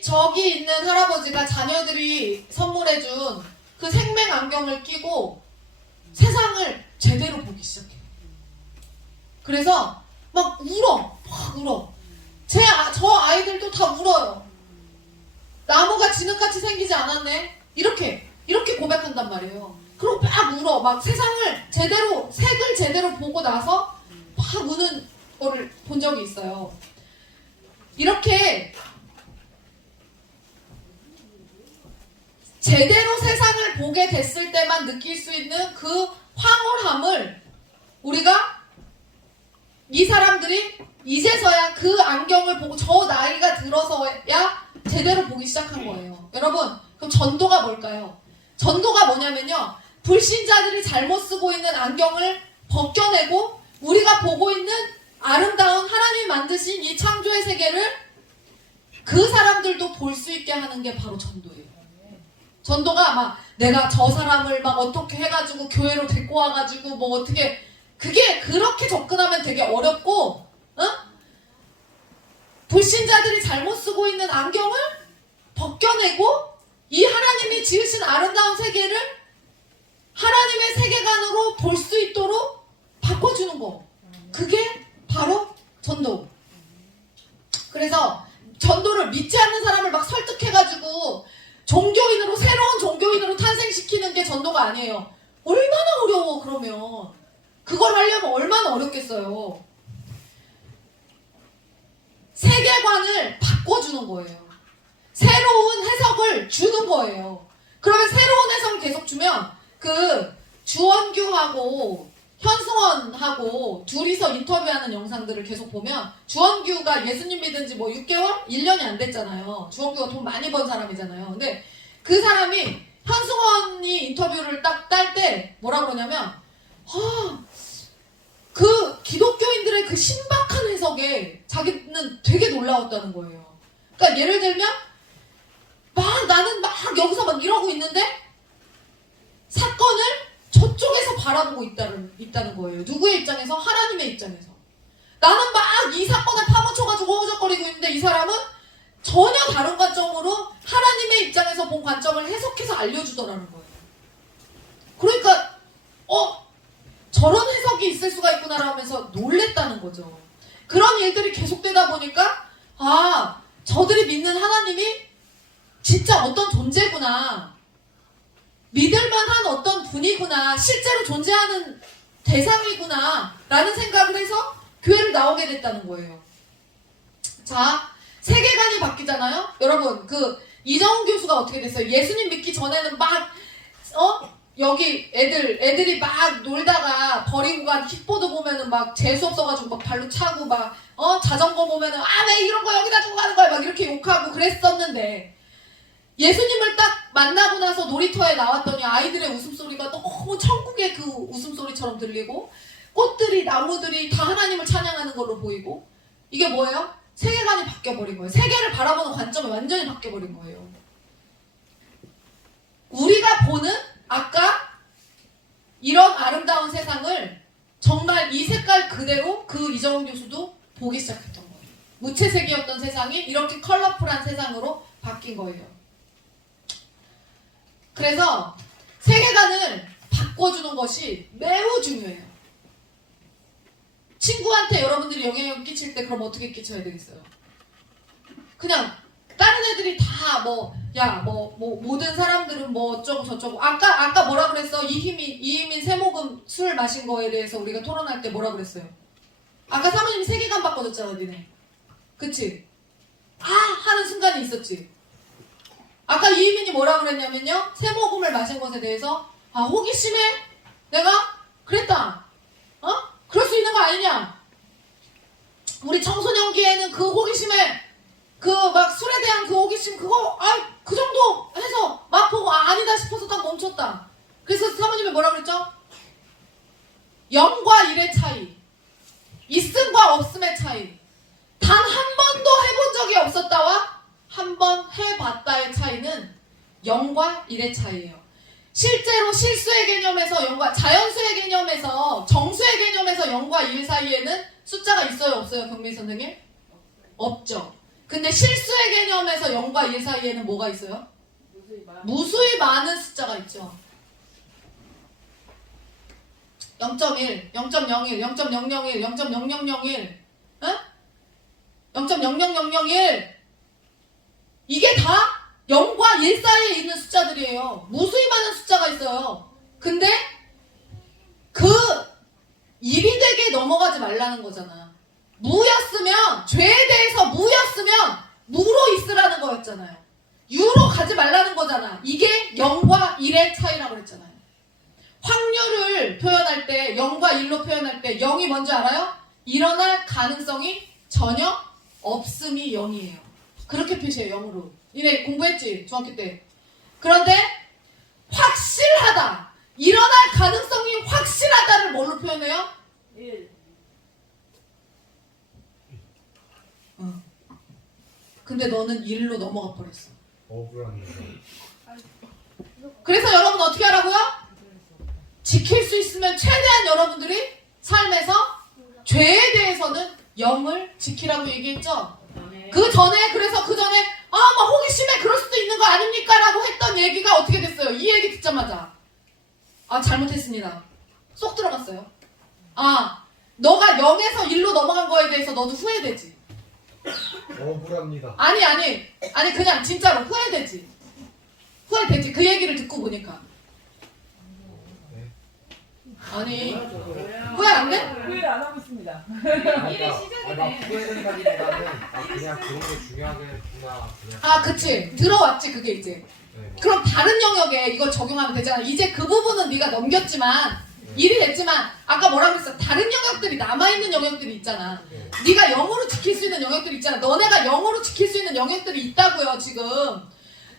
저기 있는 할아버지가 자녀들이 선물해준 그 생맹 안경을 끼고 세상을 제대로 보기 시작해요. 그래서 막 울어. 저 아이들도 다 울어요. 나무가 진흙같이 생기지 않았네. 이렇게 고백한단 말이에요. 그리고 막 울어. 막 색을 제대로 보고 나서 막 우는 거를 본 적이 있어요. 이렇게 제대로 세상을 보게 됐을 때만 느낄 수 있는 그 황홀함을 우리가 이 사람들이 이제서야 그 안경을 보고 저 나이가 들어서야 제대로 보기 시작한 거예요. 여러분 그럼 전도가 뭘까요? 전도가 뭐냐면요. 불신자들이 잘못 쓰고 있는 안경을 벗겨내고 우리가 보고 있는 아름다운 하나님이 만드신 이 창조의 세계를 그 사람들도 볼 수 있게 하는 게 바로 전도예요. 전도가 막 내가 저 사람을 막 어떻게 해가지고 교회로 데리고 와가지고 뭐 어떻게 그게 그렇게 접근하면 되게 어렵고 불신자들이 잘못 쓰고 있는 안경을 벗겨내고 이 하나님이 지으신 아름다운 세계를 하나님의 세계관으로 볼 수 있도록 바꿔주는 거. 그게 바로 전도. 그래서 전도를 믿지 않는 사람을 막 설득해가지고 새로운 종교인으로 탄생시키는 게 전도가 아니에요. 얼마나 어려워 그러면. 그걸 하려면 얼마나 어렵겠어요. 세계관을 바꿔주는 거예요. 새로운 해석을 주는 거예요. 그러면 새로운 해석을 계속 주면 그 주원규하고 현승원하고 둘이서 인터뷰하는 영상들을 계속 보면 주원규가 예수님 믿은 지 뭐 6개월? 1년이 안 됐잖아요. 주원규가 돈 많이 번 사람이잖아요. 근데 그 사람이 현승원이 인터뷰를 딱 딸 때 뭐라 그러냐면 그 기독교인들의 그 신박한 해석에 자기는 되게 놀라웠다는 거예요. 그러니까 예를 들면 막 나는 막 여기서 막 이러고 있는데 사건을 저쪽에서 바라보고 있다는 거예요. 누구의 입장에서? 하나님의 입장에서. 나는 막 이 사건을 파묻혀가지고 허우적거리고 있는데 이 사람은 전혀 다른 관점으로 하나님의 입장에서 본 관점을 해석해서 알려주더라는 거예요. 그러니까 저런 해석이 있을 수가 있구나 하면서 놀랬다는 거죠. 그런 일들이 계속되다 보니까 저들이 믿는 하나님이 진짜 어떤 존재구나, 믿을만한 어떤 분이구나, 실제로 존재하는 대상이구나 라는 생각을 해서 교회를 나오게 됐다는 거예요. 자, 세계관이 바뀌잖아요. 여러분, 그 이정훈 교수가 어떻게 됐어요? 예수님 믿기 전에는 막 여기 애들이 막 놀다가 버리고 간 킥보드 보면은 막 재수 없어가지고 막 발로 차고 막 자전거 보면은 왜 이런 거 여기다 두고 가는 거야 막 이렇게 욕하고 그랬었는데, 예수님을 딱 만나고 나서 놀이터에 나왔더니 아이들의 웃음소리가 너무 천국의 그 웃음소리처럼 들리고 꽃들이 나무들이 다 하나님을 찬양하는 걸로 보이고, 이게 뭐예요? 세계관이 바뀌어버린 거예요. 세계를 바라보는 관점이 완전히 바뀌어버린 거예요. 우리가 보는 아까 이런 아름다운 세상을 정말 이 색깔 그대로 그 이정훈 교수도 보기 시작했던 거예요. 무채색이었던 세상이 이렇게 컬러풀한 세상으로 바뀐 거예요. 그래서 세계관을 바꿔주는 것이 매우 중요해요. 친구한테 여러분들이 영향을 끼칠 때 그럼 어떻게 끼쳐야 되겠어요? 그냥 다른 애들이 다 모든 사람들은 뭐 어쩌고 저쩌고, 아까 뭐라 그랬어? 이희민 세모금 술 마신 거에 대해서 우리가 토론할 때 뭐라 그랬어요? 아까 사모님이 세계관 바꿔줬잖아, 니네. 그치? 하는 순간이 있었지. 아까 이희민이 뭐라 그랬냐면요, 세모금을 마신 것에 대해서 호기심에 내가 그랬다. 그럴 수 있는 거 아니냐? 우리 청소년기에는 그 호기심에 그 막 술에 대한 그 호기심 그거 그 정도 해서 맛보고 아니다 싶어서 딱 멈췄다. 그래서 사모님이 뭐라 그랬죠? 0과 1의 차이, 있음과 없음의 차이, 단 한 번도 해본 적이 없었다와 한 번 해봤다의 차이는 0과 1의 차이예요. 실제로 실수의 개념에서 0과, 자연수의 개념에서, 정수의 개념에서 0과 1 사이에는 숫자가 있어요, 없어요, 경미 선생님? 없죠. 근데 실수의 개념에서 0과 1 사이에는 뭐가 있어요? 무수히 많은 숫자가 있죠. 0.1, 0.01, 0.001, 0.0001, 0.00001, 이게 다 0과 1 사이에 있는 숫자들이에요. 무수히 많은 숫자가 있어요. 근데 그 1이 되게 넘어가지 말라는 거잖아. 무였으면, 죄에 대해서 무였으면 무로 있으라는 거였잖아요. 유로 가지 말라는 거잖아. 이게 0과 1의 차이라고 그랬잖아요. 확률을 표현할 때, 0과 1로 표현할 때 0이 뭔지 알아요? 일어날 가능성이 전혀 없음이 0이에요. 그렇게 표시해요, 0으로. 니네 공부했지? 중학교 때. 그런데 확실하다, 일어날 가능성이 확실하다를 뭘로 표현해요? 1. 근데 너는 1로 넘어가 버렸어. 억울합니다. 그래서 여러분 어떻게 하라고요? 지킬 수 있으면 최대한 여러분들이 삶에서 죄에 대해서는 0을 지키라고 얘기했죠? 그 전에 막 호기심에 그럴 수도 있는 거 아닙니까? 라고 했던 얘기가 어떻게 됐어요? 이 얘기 듣자마자 잘못했습니다. 쏙 들어갔어요. 너가 0에서 1로 넘어간 거에 대해서 너도 후회되지? 억울합니다. 아니 그냥 진짜로 후회되지. 그 얘기를 듣고 보니까. 네. 아니 후회 안 돼? 후회를 안 하고 있습니다. 막 후회된다기보다는 그냥 그런 게 중요하겠구나. 그냥. 그치, 들어왔지 그게 이제. 네. 그럼 다른 영역에 이걸 적용하면 되잖아. 이제 그 부분은 네가 넘겼지만, 일이 됐지만, 아까 뭐라 그랬어? 다른 영역들이, 남아있는 영역들이 있잖아. 네. 네가 0으로 지킬 수 있는 영역들이 있잖아. 너네가 0으로 지킬 수 있는 영역들이 있다고요, 지금.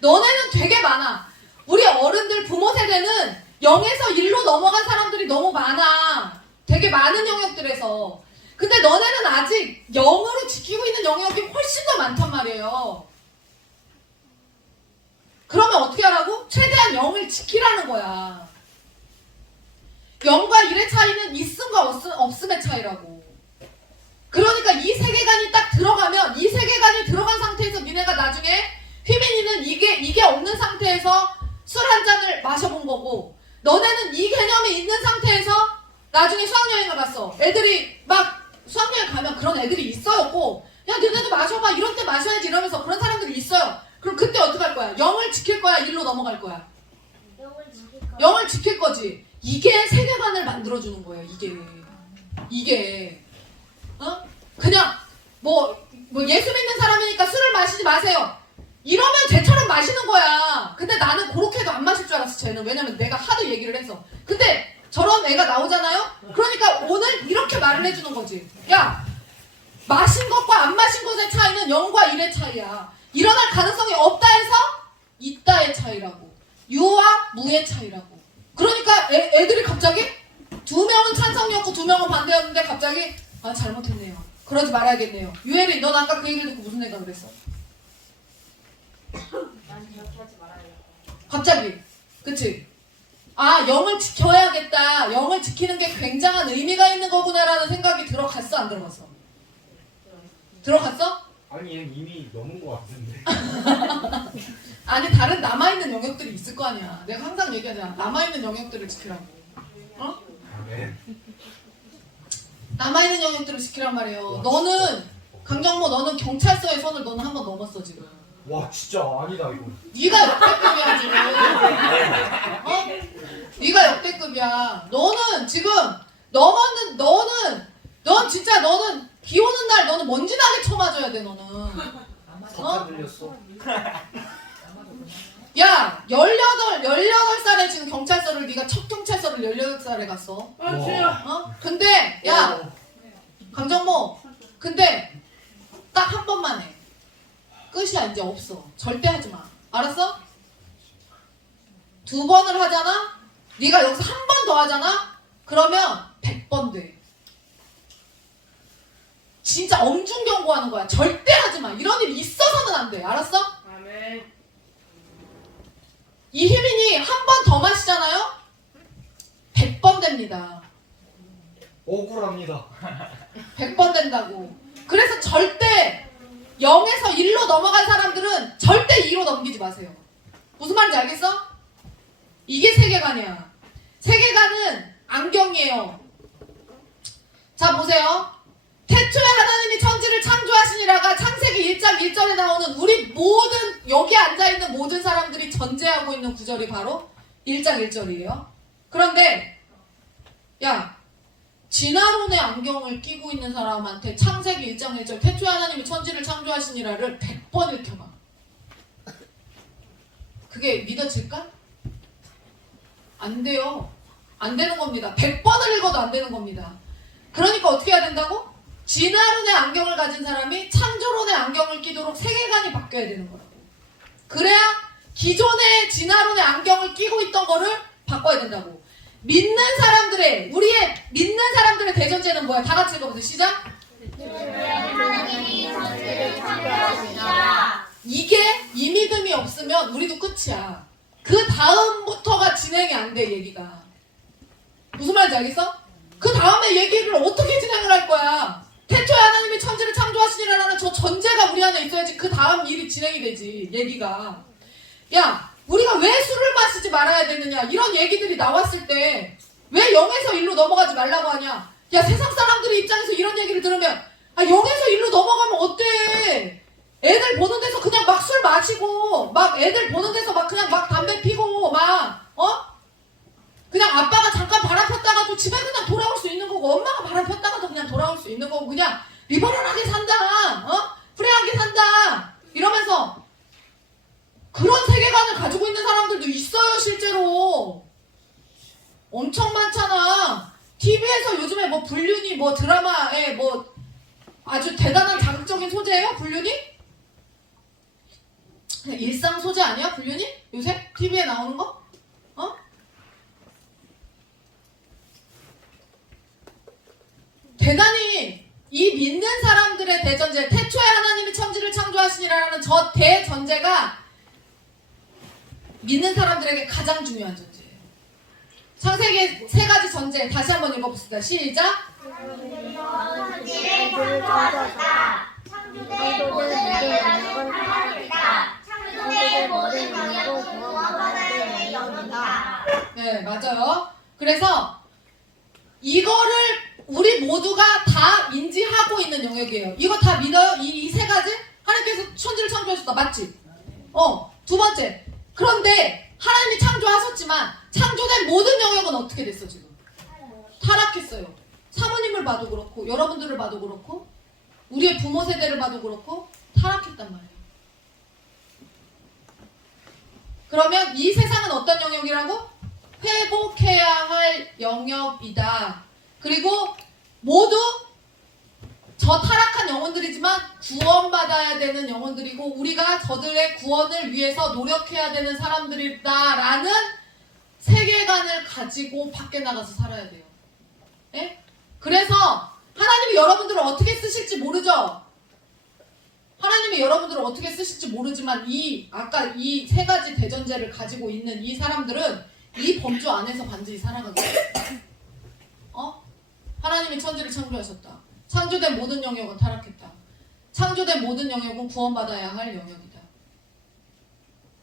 너네는 되게 많아. 우리 어른들 부모 세대는 0에서 1로 넘어간 사람들이 너무 많아. 되게 많은 영역들에서. 근데 너네는 아직 0으로 지키고 있는 영역이 훨씬 더 많단 말이에요. 그러면 어떻게 하라고? 최대한 0을 지키라는 거야. 0과 1의 차이는 있음과 없음의 차이라고. 그러니까 이 세계관이 딱 들어가면, 이 세계관이 들어간 상태에서 니네가 나중에 휘민이는 이게 없는 상태에서 술 한 잔을 마셔본 거고, 너네는 이 개념이 있는 상태에서 나중에 수학여행을 갔어. 애들이 막 수학여행 가면 그런 애들이 있어요. 야 너네도 마셔봐, 이런 때 마셔야지 이러면서 그런 사람들이 있어요. 그럼 그때 어떻게 할 거야? 0을 지킬 거야? 1로 넘어갈 거야? 0을 지킬 거지. 이게 세계관을 만들어주는 거예요. 이게 그냥 뭐 예수 믿는 사람이니까 술을 마시지 마세요, 이러면 쟤처럼 마시는 거야. 근데 나는 그렇게도 안 마실 줄 알았어, 쟤는. 왜냐면 내가 하도 얘기를 해서. 근데 저런 애가 나오잖아요? 그러니까 오늘 이렇게 말을 해주는 거지. 야, 마신 것과 안 마신 것의 차이는 0과 1의 차이야. 일어날 가능성이 없다 해서 있다의 차이라고. 유와 무의 차이라고. 그러니까 애들이 갑자기 2명은 찬성이었고 2명은 반대였는데 갑자기 아 잘못했네요, 그러지 말아야겠네요. 유혜린, 넌 아까 그 얘기를 듣고 무슨 생각을 했어? 난 이렇게 하지 말아요. 갑자기. 그치? 아, 0을 지켜야겠다. 0을 지키는 게 굉장한 의미가 있는 거구나라는 생각이 들어갔어, 안 들어갔어? 들어갔어? 아니 얘는 이미 넘은 것 같은데. 아니, 다른 남아있는 영역들이 있을 거 아니야. 내가 항상 얘기하잖아. 남아있는 영역들을 지키라고. 어? 아, 네. 남아있는 영역들을 지키란 말이에요. 너는, 강정모, 너는 경찰서의 선을 너는 한 번 넘었어, 지금. 와 진짜 아니다 이거. 네가 역대급이야, 지금. 네가 역대급이야. 너는 지금 넌 진짜 비 오는 날 너는 먼지나게 쳐맞아야 돼, 너는. 석탄 들렸어. 야, 18살에 지금 경찰서를, 네가 첫 경찰서를 18살에 갔어. 아, 죄야. 근데, 야, 강정모, 근데 딱 한 번만 해. 끝이야, 이제 없어. 절대 하지 마. 알았어? 2번을 하잖아? 네가 여기서 한 번 더 하잖아? 그러면 100번 돼. 진짜 엄중 경고하는 거야. 절대 하지 마. 이런 일이 있어서는 안 돼. 알았어? 아멘. 이희민이 한 번 더 마시잖아요? 100번 됩니다. 억울합니다. 100번 된다고. 그래서 절대 0에서 1로 넘어간 사람들은 절대 2로 넘기지 마세요. 무슨 말인지 알겠어? 이게 세계관이야. 세계관은 안경이에요. 자, 보세요. 태초에 하나님이 천지를 창조하시니라가 창세기 1장 1절에 나오는 우리 모든, 여기 앉아있는 모든 사람들이 전제하고 있는 구절이 바로 1장 1절이에요. 그런데 야, 진화론의 안경을 끼고 있는 사람한테 창세기 1장 1절 태초에 하나님이 천지를 창조하시니라를 100번 읽혀봐. 그게 믿어질까? 안 돼요. 안 되는 겁니다. 100번을 읽어도 안 되는 겁니다. 그러니까 어떻게 해야 된다고? 진화론의 안경을 가진 사람이 창조론의 안경을 끼도록 세계관이 바뀌어야 되는 거라고. 그래야 기존의 진화론의 안경을 끼고 있던 거를 바꿔야 된다고. 믿는 사람들의, 우리의 믿는 사람들의 대전제는 뭐야? 다 같이 읽어보세요. 시작. 하나님이 천지를 창조하시니라. 이게 이 믿음이 없으면 우리도 끝이야. 그 다음부터가 진행이 안 돼, 얘기가. 무슨 말인지 알겠어? 그 다음에 얘기를 어떻게 진행을 할 거야? 태초에 하나님이 천지를 창조하시니라는 저 전제가 우리 안에 있어야지 그 다음 일이 진행이 되지, 얘기가. 야, 우리가 왜 술을 마시지 말아야 되느냐, 이런 얘기들이 나왔을 때 왜 0에서 1로 넘어가지 말라고 하냐? 야, 세상 사람들의 입장에서 이런 얘기를 들으면 0에서 1로 넘어가면 어때? 애들 보는 데서 그냥 막 술 마시고 막 애들 보는 데서 막 그냥 막 담배 피고 막 그냥 아빠가 잠깐 바람 폈다가도 집에 그냥 돌아올 수 있는 거고, 엄마가 바람 폈다가도 그냥 돌아올 수 있는 거고, 그냥 리버럴하게 산다, 프리하게 산다 이러면서 그런 세계관을 가지고 있는 사람들도 있어요. 실제로 엄청 많잖아. TV에서 요즘에 뭐 불륜이 뭐 드라마에 뭐 아주 대단한 자극적인 소재예요, 불륜이? 일상 소재 아니야? 불륜이? 요새? TV에 나오는 거? 어? 대단히 이 믿는 사람들의 대전제, 태초에 하나님이 천지를 창조하시니라는 저 대전제가 믿는 사람들에게 가장 중요한 전제예요. 창세기 3가지 전제 다시 한번 읽어봅시다. 시작. 천지를 창조하셨다. 창조된 모든 영역은 하나님이다. 창조된 모든 영역은 구원받아야 영역이다. 네, 맞아요. 그래서 이거를 우리 모두가 다 인지하고 있는 영역이에요. 이거 다 믿어요? 이 3가지? 하나님께서 천지를 창조하셨다. 맞지? 두 번째. 그런데 하나님이 창조하셨지만 창조된 모든 영역은 어떻게 됐어 지금? 타락했어요. 사모님을 봐도 그렇고 여러분들을 봐도 그렇고 우리의 부모 세대를 봐도 그렇고 타락했단 말이에요. 그러면 이 세상은 어떤 영역이라고? 회복해야 할 영역이다. 그리고 모두 저 타락한 영혼들이지만 구원받아야 되는 영혼들이고 우리가 저들의 구원을 위해서 노력해야 되는 사람들이다라는 세계관을 가지고 밖에 나가서 살아야 돼요. 네? 그래서 하나님이 여러분들을 어떻게 쓰실지 모르죠? 하나님이 여러분들을 어떻게 쓰실지 모르지만 아까 이 3가지 대전제를 가지고 있는 이 사람들은 이 범주 안에서 반드시 살아가겠어요. 하나님이 천지를 창조하셨다. 창조된 모든 영역은 타락했다. 창조된 모든 영역은 구원받아야 할 영역이다.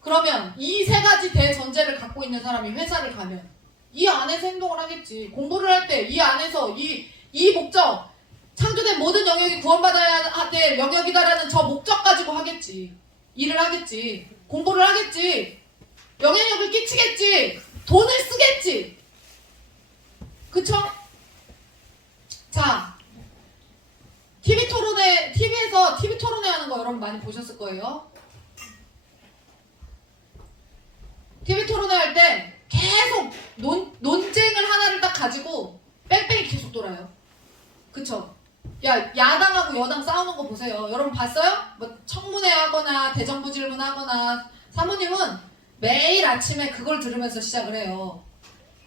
그러면 이 3가지 대전제를 갖고 있는 사람이 회사를 가면 이 안에서 행동을 하겠지. 공부를 할 때 이 안에서 이 목적, 창조된 모든 영역이 구원받아야 될 영역이다라는 저 목적 가지고 하겠지. 일을 하겠지. 공부를 하겠지. 영향력을 끼치겠지. 돈을 쓰겠지. 그쵸? 자, TV에서 TV 토론회 하는 거 여러분 많이 보셨을 거예요. TV 토론회 할 때 계속 논쟁을 하나를 딱 가지고 뺑뺑이 계속 돌아요. 그쵸? 야당하고 여당 싸우는 거 보세요. 여러분 봤어요? 뭐 청문회 하거나 대정부 질문 하거나 사모님은 매일 아침에 그걸 들으면서 시작을 해요.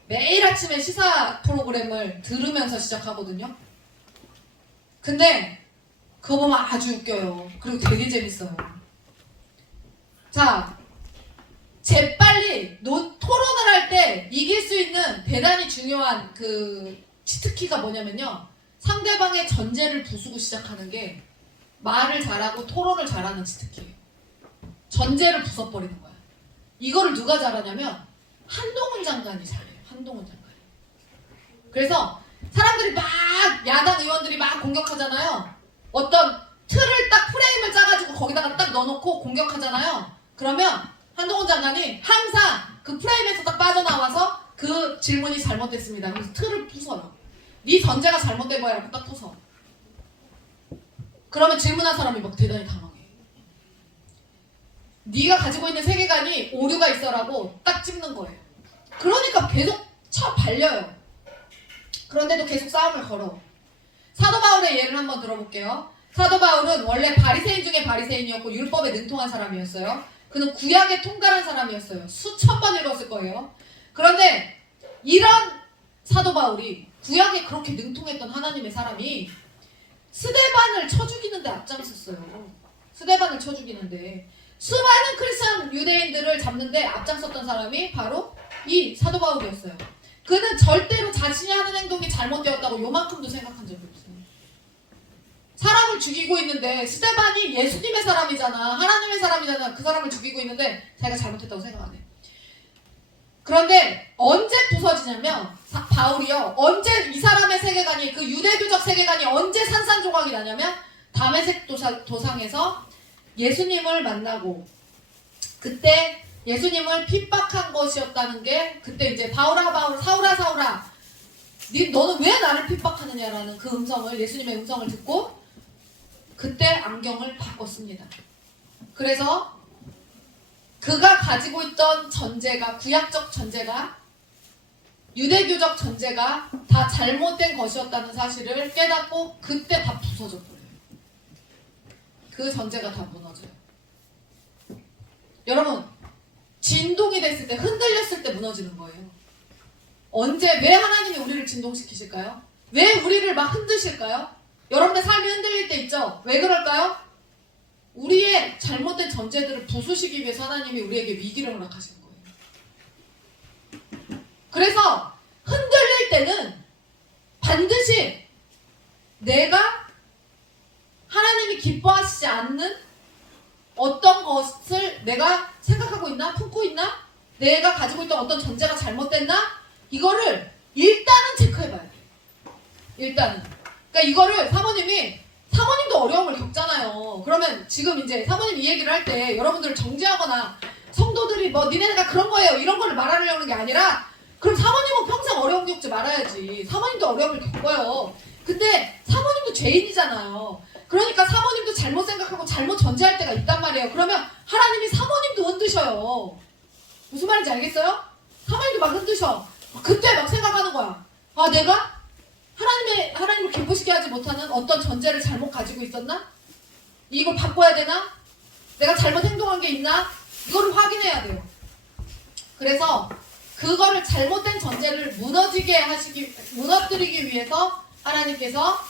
매일 아침에 시사 프로그램을 들으면서 시작하거든요. 근데 그거 보면 아주 웃겨요. 그리고 되게 재밌어요. 자, 재빨리 토론을 할 때 이길 수 있는 대단히 중요한 그 치트키가 뭐냐면요. 상대방의 전제를 부수고 시작하는 게 말을 잘하고 토론을 잘하는 치트키예요. 전제를 부숴버리는 거야. 이거를 누가 잘하냐면 한동훈 장관이 잘해요. 한동훈 장관이. 그래서 사람들이 막 야당 의원들이 막 공격하잖아요. 어떤 틀을 딱 프레임을 짜가지고 거기다가 딱 넣어놓고 공격하잖아요. 그러면 한동훈 장관이 항상 그 프레임에서 딱 빠져나와서 그 질문이 잘못됐습니다. 그래서 틀을 부숴요. 네 전제가 잘못된 거야 라고 딱 부숴. 그러면 질문한 사람이 막 대단히 당황해. 네가 가지고 있는 세계관이 오류가 있어라고 딱 찝는 거예요. 그러니까 계속 발려요. 그런데도 계속 싸움을 걸어. 사도 바울의 예를 한번 들어볼게요. 사도 바울은 원래 바리새인 중에 바리새인이었고 율법에 능통한 사람이었어요. 그는 구약에 통달한 사람이었어요. 수천 번 읽었을 거예요. 그런데 이런 사도 바울이 구약에 그렇게 능통했던 하나님의 사람이 스데반을 쳐 죽이는데 앞장섰어요. 스데반을 쳐 죽이는데 수많은 크리스천 유대인들을 잡는데 앞장섰던 사람이 바로 이 사도 바울이었어요. 그는 절대로 자신이 하는 행동이 잘못되었다고 요만큼도 생각한 적이 없어요. 사람을 죽이고 있는데 스데반이 예수님의 사람이잖아. 하나님의 사람이잖아. 그 사람을 죽이고 있는데 자기가 잘못했다고 생각 안 해. 그런데 언제 부서지냐면 바울이요. 언제 이 사람의 세계관이 그 유대교적 세계관이 언제 산산조각이 나냐면 다메섹 도상에서 예수님을 만나고 그때 예수님을 핍박한 것이었다는 게 그때 이제 바울아 사울아 너는 왜 나를 핍박하느냐라는 그 음성을 예수님의 음성을 듣고 그때 안경을 바꿨습니다. 그래서 그가 가지고 있던 전제가 구약적 전제가 유대교적 전제가 다 잘못된 것이었다는 사실을 깨닫고 그때 다 부서져 버려요. 그 전제가 다 무너져요. 여러분, 진동이 됐을 때, 흔들렸을 때 무너지는 거예요. 언제, 왜 하나님이 우리를 진동시키실까요? 왜 우리를 막 흔드실까요? 여러분의 삶이 흔들릴 때 있죠? 왜 그럴까요? 우리의 잘못된 전제들을 부수시기 위해서 하나님이 우리에게 위기를 허락하시는 거예요. 그래서 흔들릴 때는 반드시 내가 하나님이 기뻐하시지 않는 어떤 것을 내가 생각하고 있나? 품고 있나? 내가 가지고 있던 어떤 전제가 잘못됐나? 이거를 일단은 체크해봐야 돼. 일단은. 그러니까 이거를 사모님도 어려움을 겪잖아요. 그러면 지금 이제 사모님 이 얘기를 할 때 여러분들을 정죄하거나 성도들이 뭐 니네가 그런 거예요 이런 거를 말하려는 게 아니라 그럼 사모님은 평생 어려움 겪지 말아야지. 사모님도 어려움을 겪어요. 근데 사모님도 죄인이잖아요. 그러니까 사모님도 잘못 생각하고 잘못 전제할 때가 있단 말이에요. 그러면 하나님이 사모님도 흔드셔요. 무슨 말인지 알겠어요? 사모님도 막 흔드셔. 그때 막 생각하는 거야. 아, 내가 하나님을 기쁘시게 하지 못하는 어떤 전제를 잘못 가지고 있었나? 이걸 바꿔야 되나? 내가 잘못 행동한 게 있나? 이거를 확인해야 돼요. 그래서 그거를 잘못된 전제를 무너뜨리기 위해서 하나님께서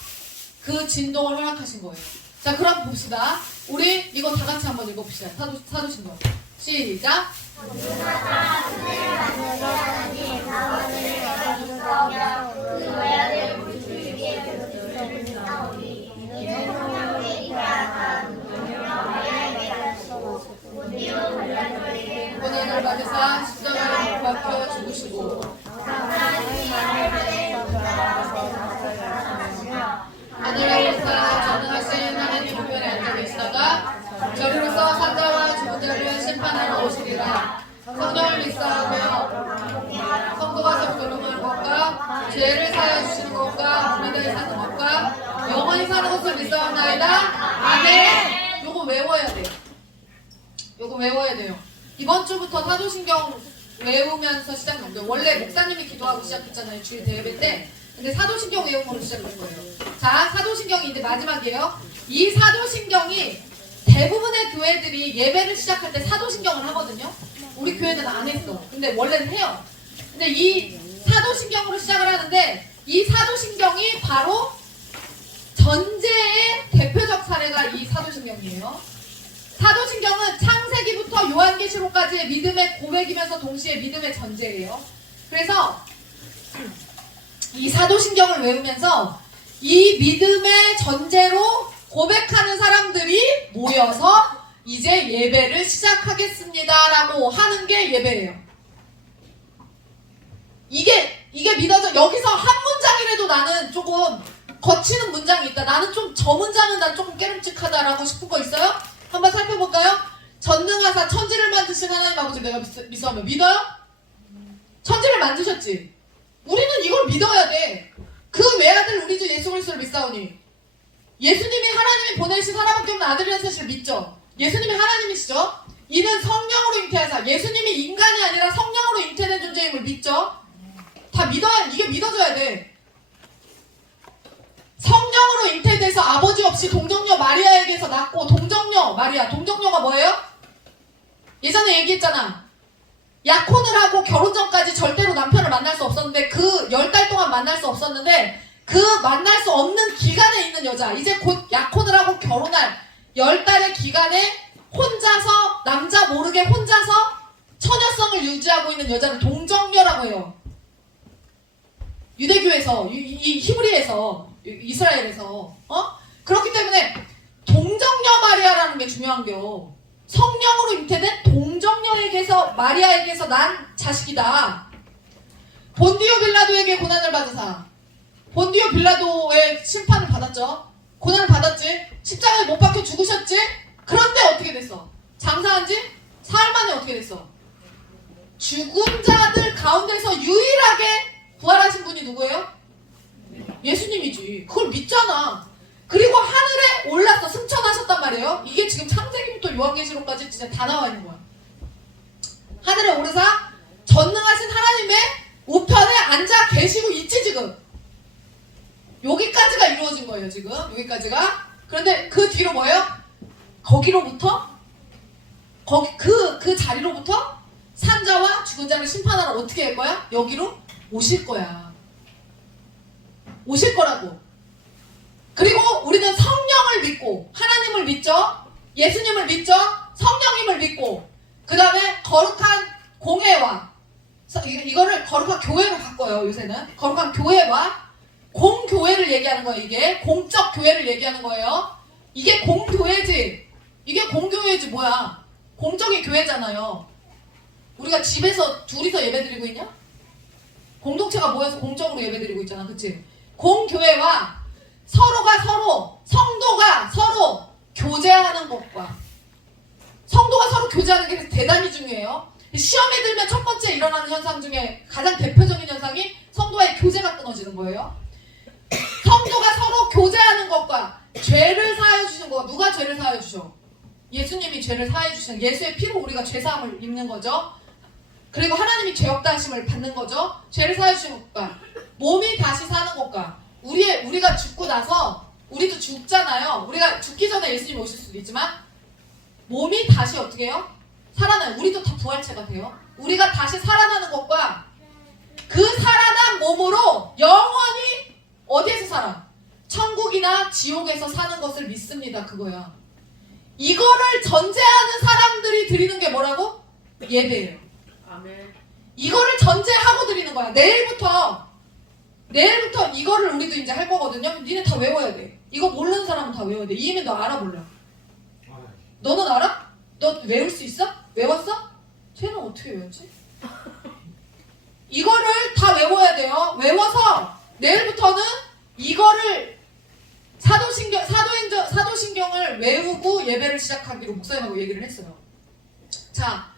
그 진동을 허락하신 거예요. 자, 그럼 봅시다. 우리 이거 다 같이 한번 읽어봅시다. 사도신경. 시작. 고난을 받으사 십자가에 못 박혀 죽으시고 하늘에서 전능하신 하나님 우편에 앉아 계시다가 저리로서 산자와 죽은 자를 심판하러 오시리라. 성령을 믿사하며 성도가 성도를 것과 죄를 사하여 주시는 것과 우리들이 사는 것과 영원히 사는 것을 믿사옵나이다. 아멘. 요거 외워야 돼요. 요거 외워야 돼요. 이번 주부터 사도신경 외우면서 시작합니다. 원래 목사님이 기도하고 시작했잖아요. 주일 대예배 때. 근데 사도신경 외움으로 시작할 거예요. 자, 사도신경이 이제 마지막이에요. 이 사도신경이 대부분의 교회들이 예배를 시작할 때 사도신경을 하거든요. 우리 교회는 안 했어. 근데 원래는 해요. 근데 이 사도신경으로 시작을 하는데 이 사도신경이 바로 전제의 대표적 사례가 이 사도신경이에요. 사도신경은 창세기부터 요한계시록까지의 믿음의 고백이면서 동시에 믿음의 전제예요. 그래서 이 사도신경을 외우면서 이 믿음의 전제로 고백하는 사람들이 모여서 이제 예배를 시작하겠습니다 라고 하는 게 예배예요. 이게 믿어져. 여기서 한 문장이라도 나는 조금 거치는 문장이 있다. 나는 좀 저 문장은 난 조금 깨름직하다라고 싶은 거 있어요? 한번 살펴볼까요? 전능하사 천지를 만드신 하나님 아버지 내가 믿어하면 믿어요? 천지를 만드셨지. 우리는 이걸 믿어야 돼. 그 외아들 우리 주 예수 그리스도를 믿사오니 예수님이 하나님이 보내신 하나밖에 없는 아들이라는 사실을 믿죠. 예수님이 하나님이시죠. 이는 성령으로 잉태하사 예수님이 인간이 아니라 성령으로 잉태된 존재임을 믿죠. 다 믿어야, 이게 믿어져야 돼. 성령으로 잉태돼서 아버지 없이 동정녀 마리아에게서 낳고 동정녀 마리아, 동정녀가 뭐예요? 예전에 얘기했잖아. 약혼을 하고 결혼 전까지 절대로 남편을 만날 수 없었는데 그 10달 동안 만날 수 없었는데 그 만날 수 없는 기간에 있는 여자, 이제 곧 약혼을 하고 결혼할 10달의 기간에 혼자서 남자 모르게 혼자서 처녀성을 유지하고 있는 여자를 동정녀라고 해요. 유대교에서, 이 히브리에서, 이스라엘에서. 그렇기 때문에 동정녀 마리아라는 게 중요한겨. 성령으로 잉태된 동정녀에게서 마리아에게서 난 자식이다. 본디오 빌라도에게 고난을 받으사. 본디오 빌라도의 심판을 받았죠. 고난을 받았지. 십자가에 못 박혀 죽으셨지. 그런데 어떻게 됐어? 장사한 지 사흘 만에 어떻게 됐어? 죽은 자들 가운데서 유일하게 부활하신 분이 누구예요? 예수님이지. 그걸 믿잖아. 그리고 하늘에 올라서 승천하셨단 말이에요. 이게 지금 창세기부터 요한계시록까지 진짜 다 나와 있는 거야. 하늘에 오르사 전능하신 하나님의 우편에 앉아 계시고 있지 지금. 여기까지가 이루어진 거예요 지금. 여기까지가. 그런데 그 뒤로 뭐예요? 거기로부터 거기 그 자리로부터 산자와 죽은 자를 심판하러 어떻게 할 거야? 여기로 오실 거야. 오실 거라고. 그리고 우리는 성령을 믿고 하나님을 믿죠. 예수님을 믿죠. 성령님을 믿고 그 다음에 거룩한 공회와 이거를 거룩한 교회로 바꿔요. 요새는 거룩한 교회와 공교회를 얘기하는 거예요. 이게 공적 교회를 얘기하는 거예요. 이게 공교회지. 이게 공교회지 뭐야. 공적인 교회잖아요. 우리가 집에서 둘이서 예배드리고 있냐? 공동체가 모여서 공적으로 예배드리고 있잖아. 그치? 공교회와 서로가 서로 성도가 서로 교제하는 것과 성도가 서로 교제하는 게 대단히 중요해요. 시험에 들면 첫 번째 일어나는 현상 중에 가장 대표적인 현상이 성도와의 교제가 끊어지는 거예요. 성도가 서로 교제하는 것과 죄를 사하여 주시는 거. 누가 죄를 사하여 주셔? 예수님이 죄를 사하여 주시는, 예수의 피로 우리가 죄사함을 입는 거죠. 그리고 하나님이 죄업다하심을 받는 거죠. 죄를 사하여 주시는 것과 몸이 다시 사는 것과 우리가 죽고 나서 우리도 죽잖아요. 우리가 죽기 전에 예수님이 오실 수도 있지만 몸이 다시 어떻게 해요? 살아나요. 우리도 다 부활체가 돼요. 우리가 다시 살아나는 것과 그 살아난 몸으로 영원히 어디에서 살아? 천국이나 지옥에서 사는 것을 믿습니다. 그거야. 이거를 전제하는 사람들이 드리는 게 뭐라고? 예배예요. 아멘. 이거를 전제하고 드리는 거야. 내일부터 이거를 우리도 이제 할 거거든요. 니네 다 외워야 돼. 이거 모르는 사람은 다 외워야 돼. 이해면 너 알아 몰라? 너는 알아? 너 외울 수 있어? 외웠어? 쟤는 어떻게 외웠지? 이거를 다 외워야 돼요. 외워서 내일부터는 이거를 사도신경을 외우고 예배를 시작하기로 목사님하고 얘기를 했어요. 자,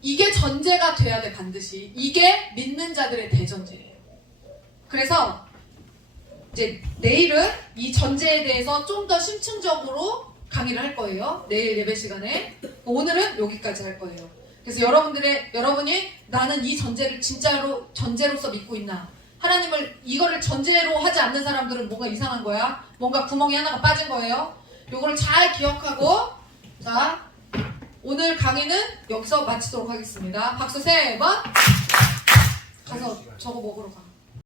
이게 전제가 돼야 돼. 반드시. 이게 믿는 자들의 대전제예요. 그래서 이제 내일은 이 전제에 대해서 좀 더 심층적으로 강의를 할 거예요. 내일 예배 시간에. 오늘은 여기까지 할 거예요. 그래서 여러분이 나는 이 전제를 진짜로 전제로서 믿고 있나? 하나님을 이거를 전제로 하지 않는 사람들은 뭔가 이상한 거야. 뭔가 구멍이 하나가 빠진 거예요. 요거를 잘 기억하고, 자, 오늘 강의는 여기서 마치도록 하겠습니다. 박수 3번. 가서 저거 먹으러 가.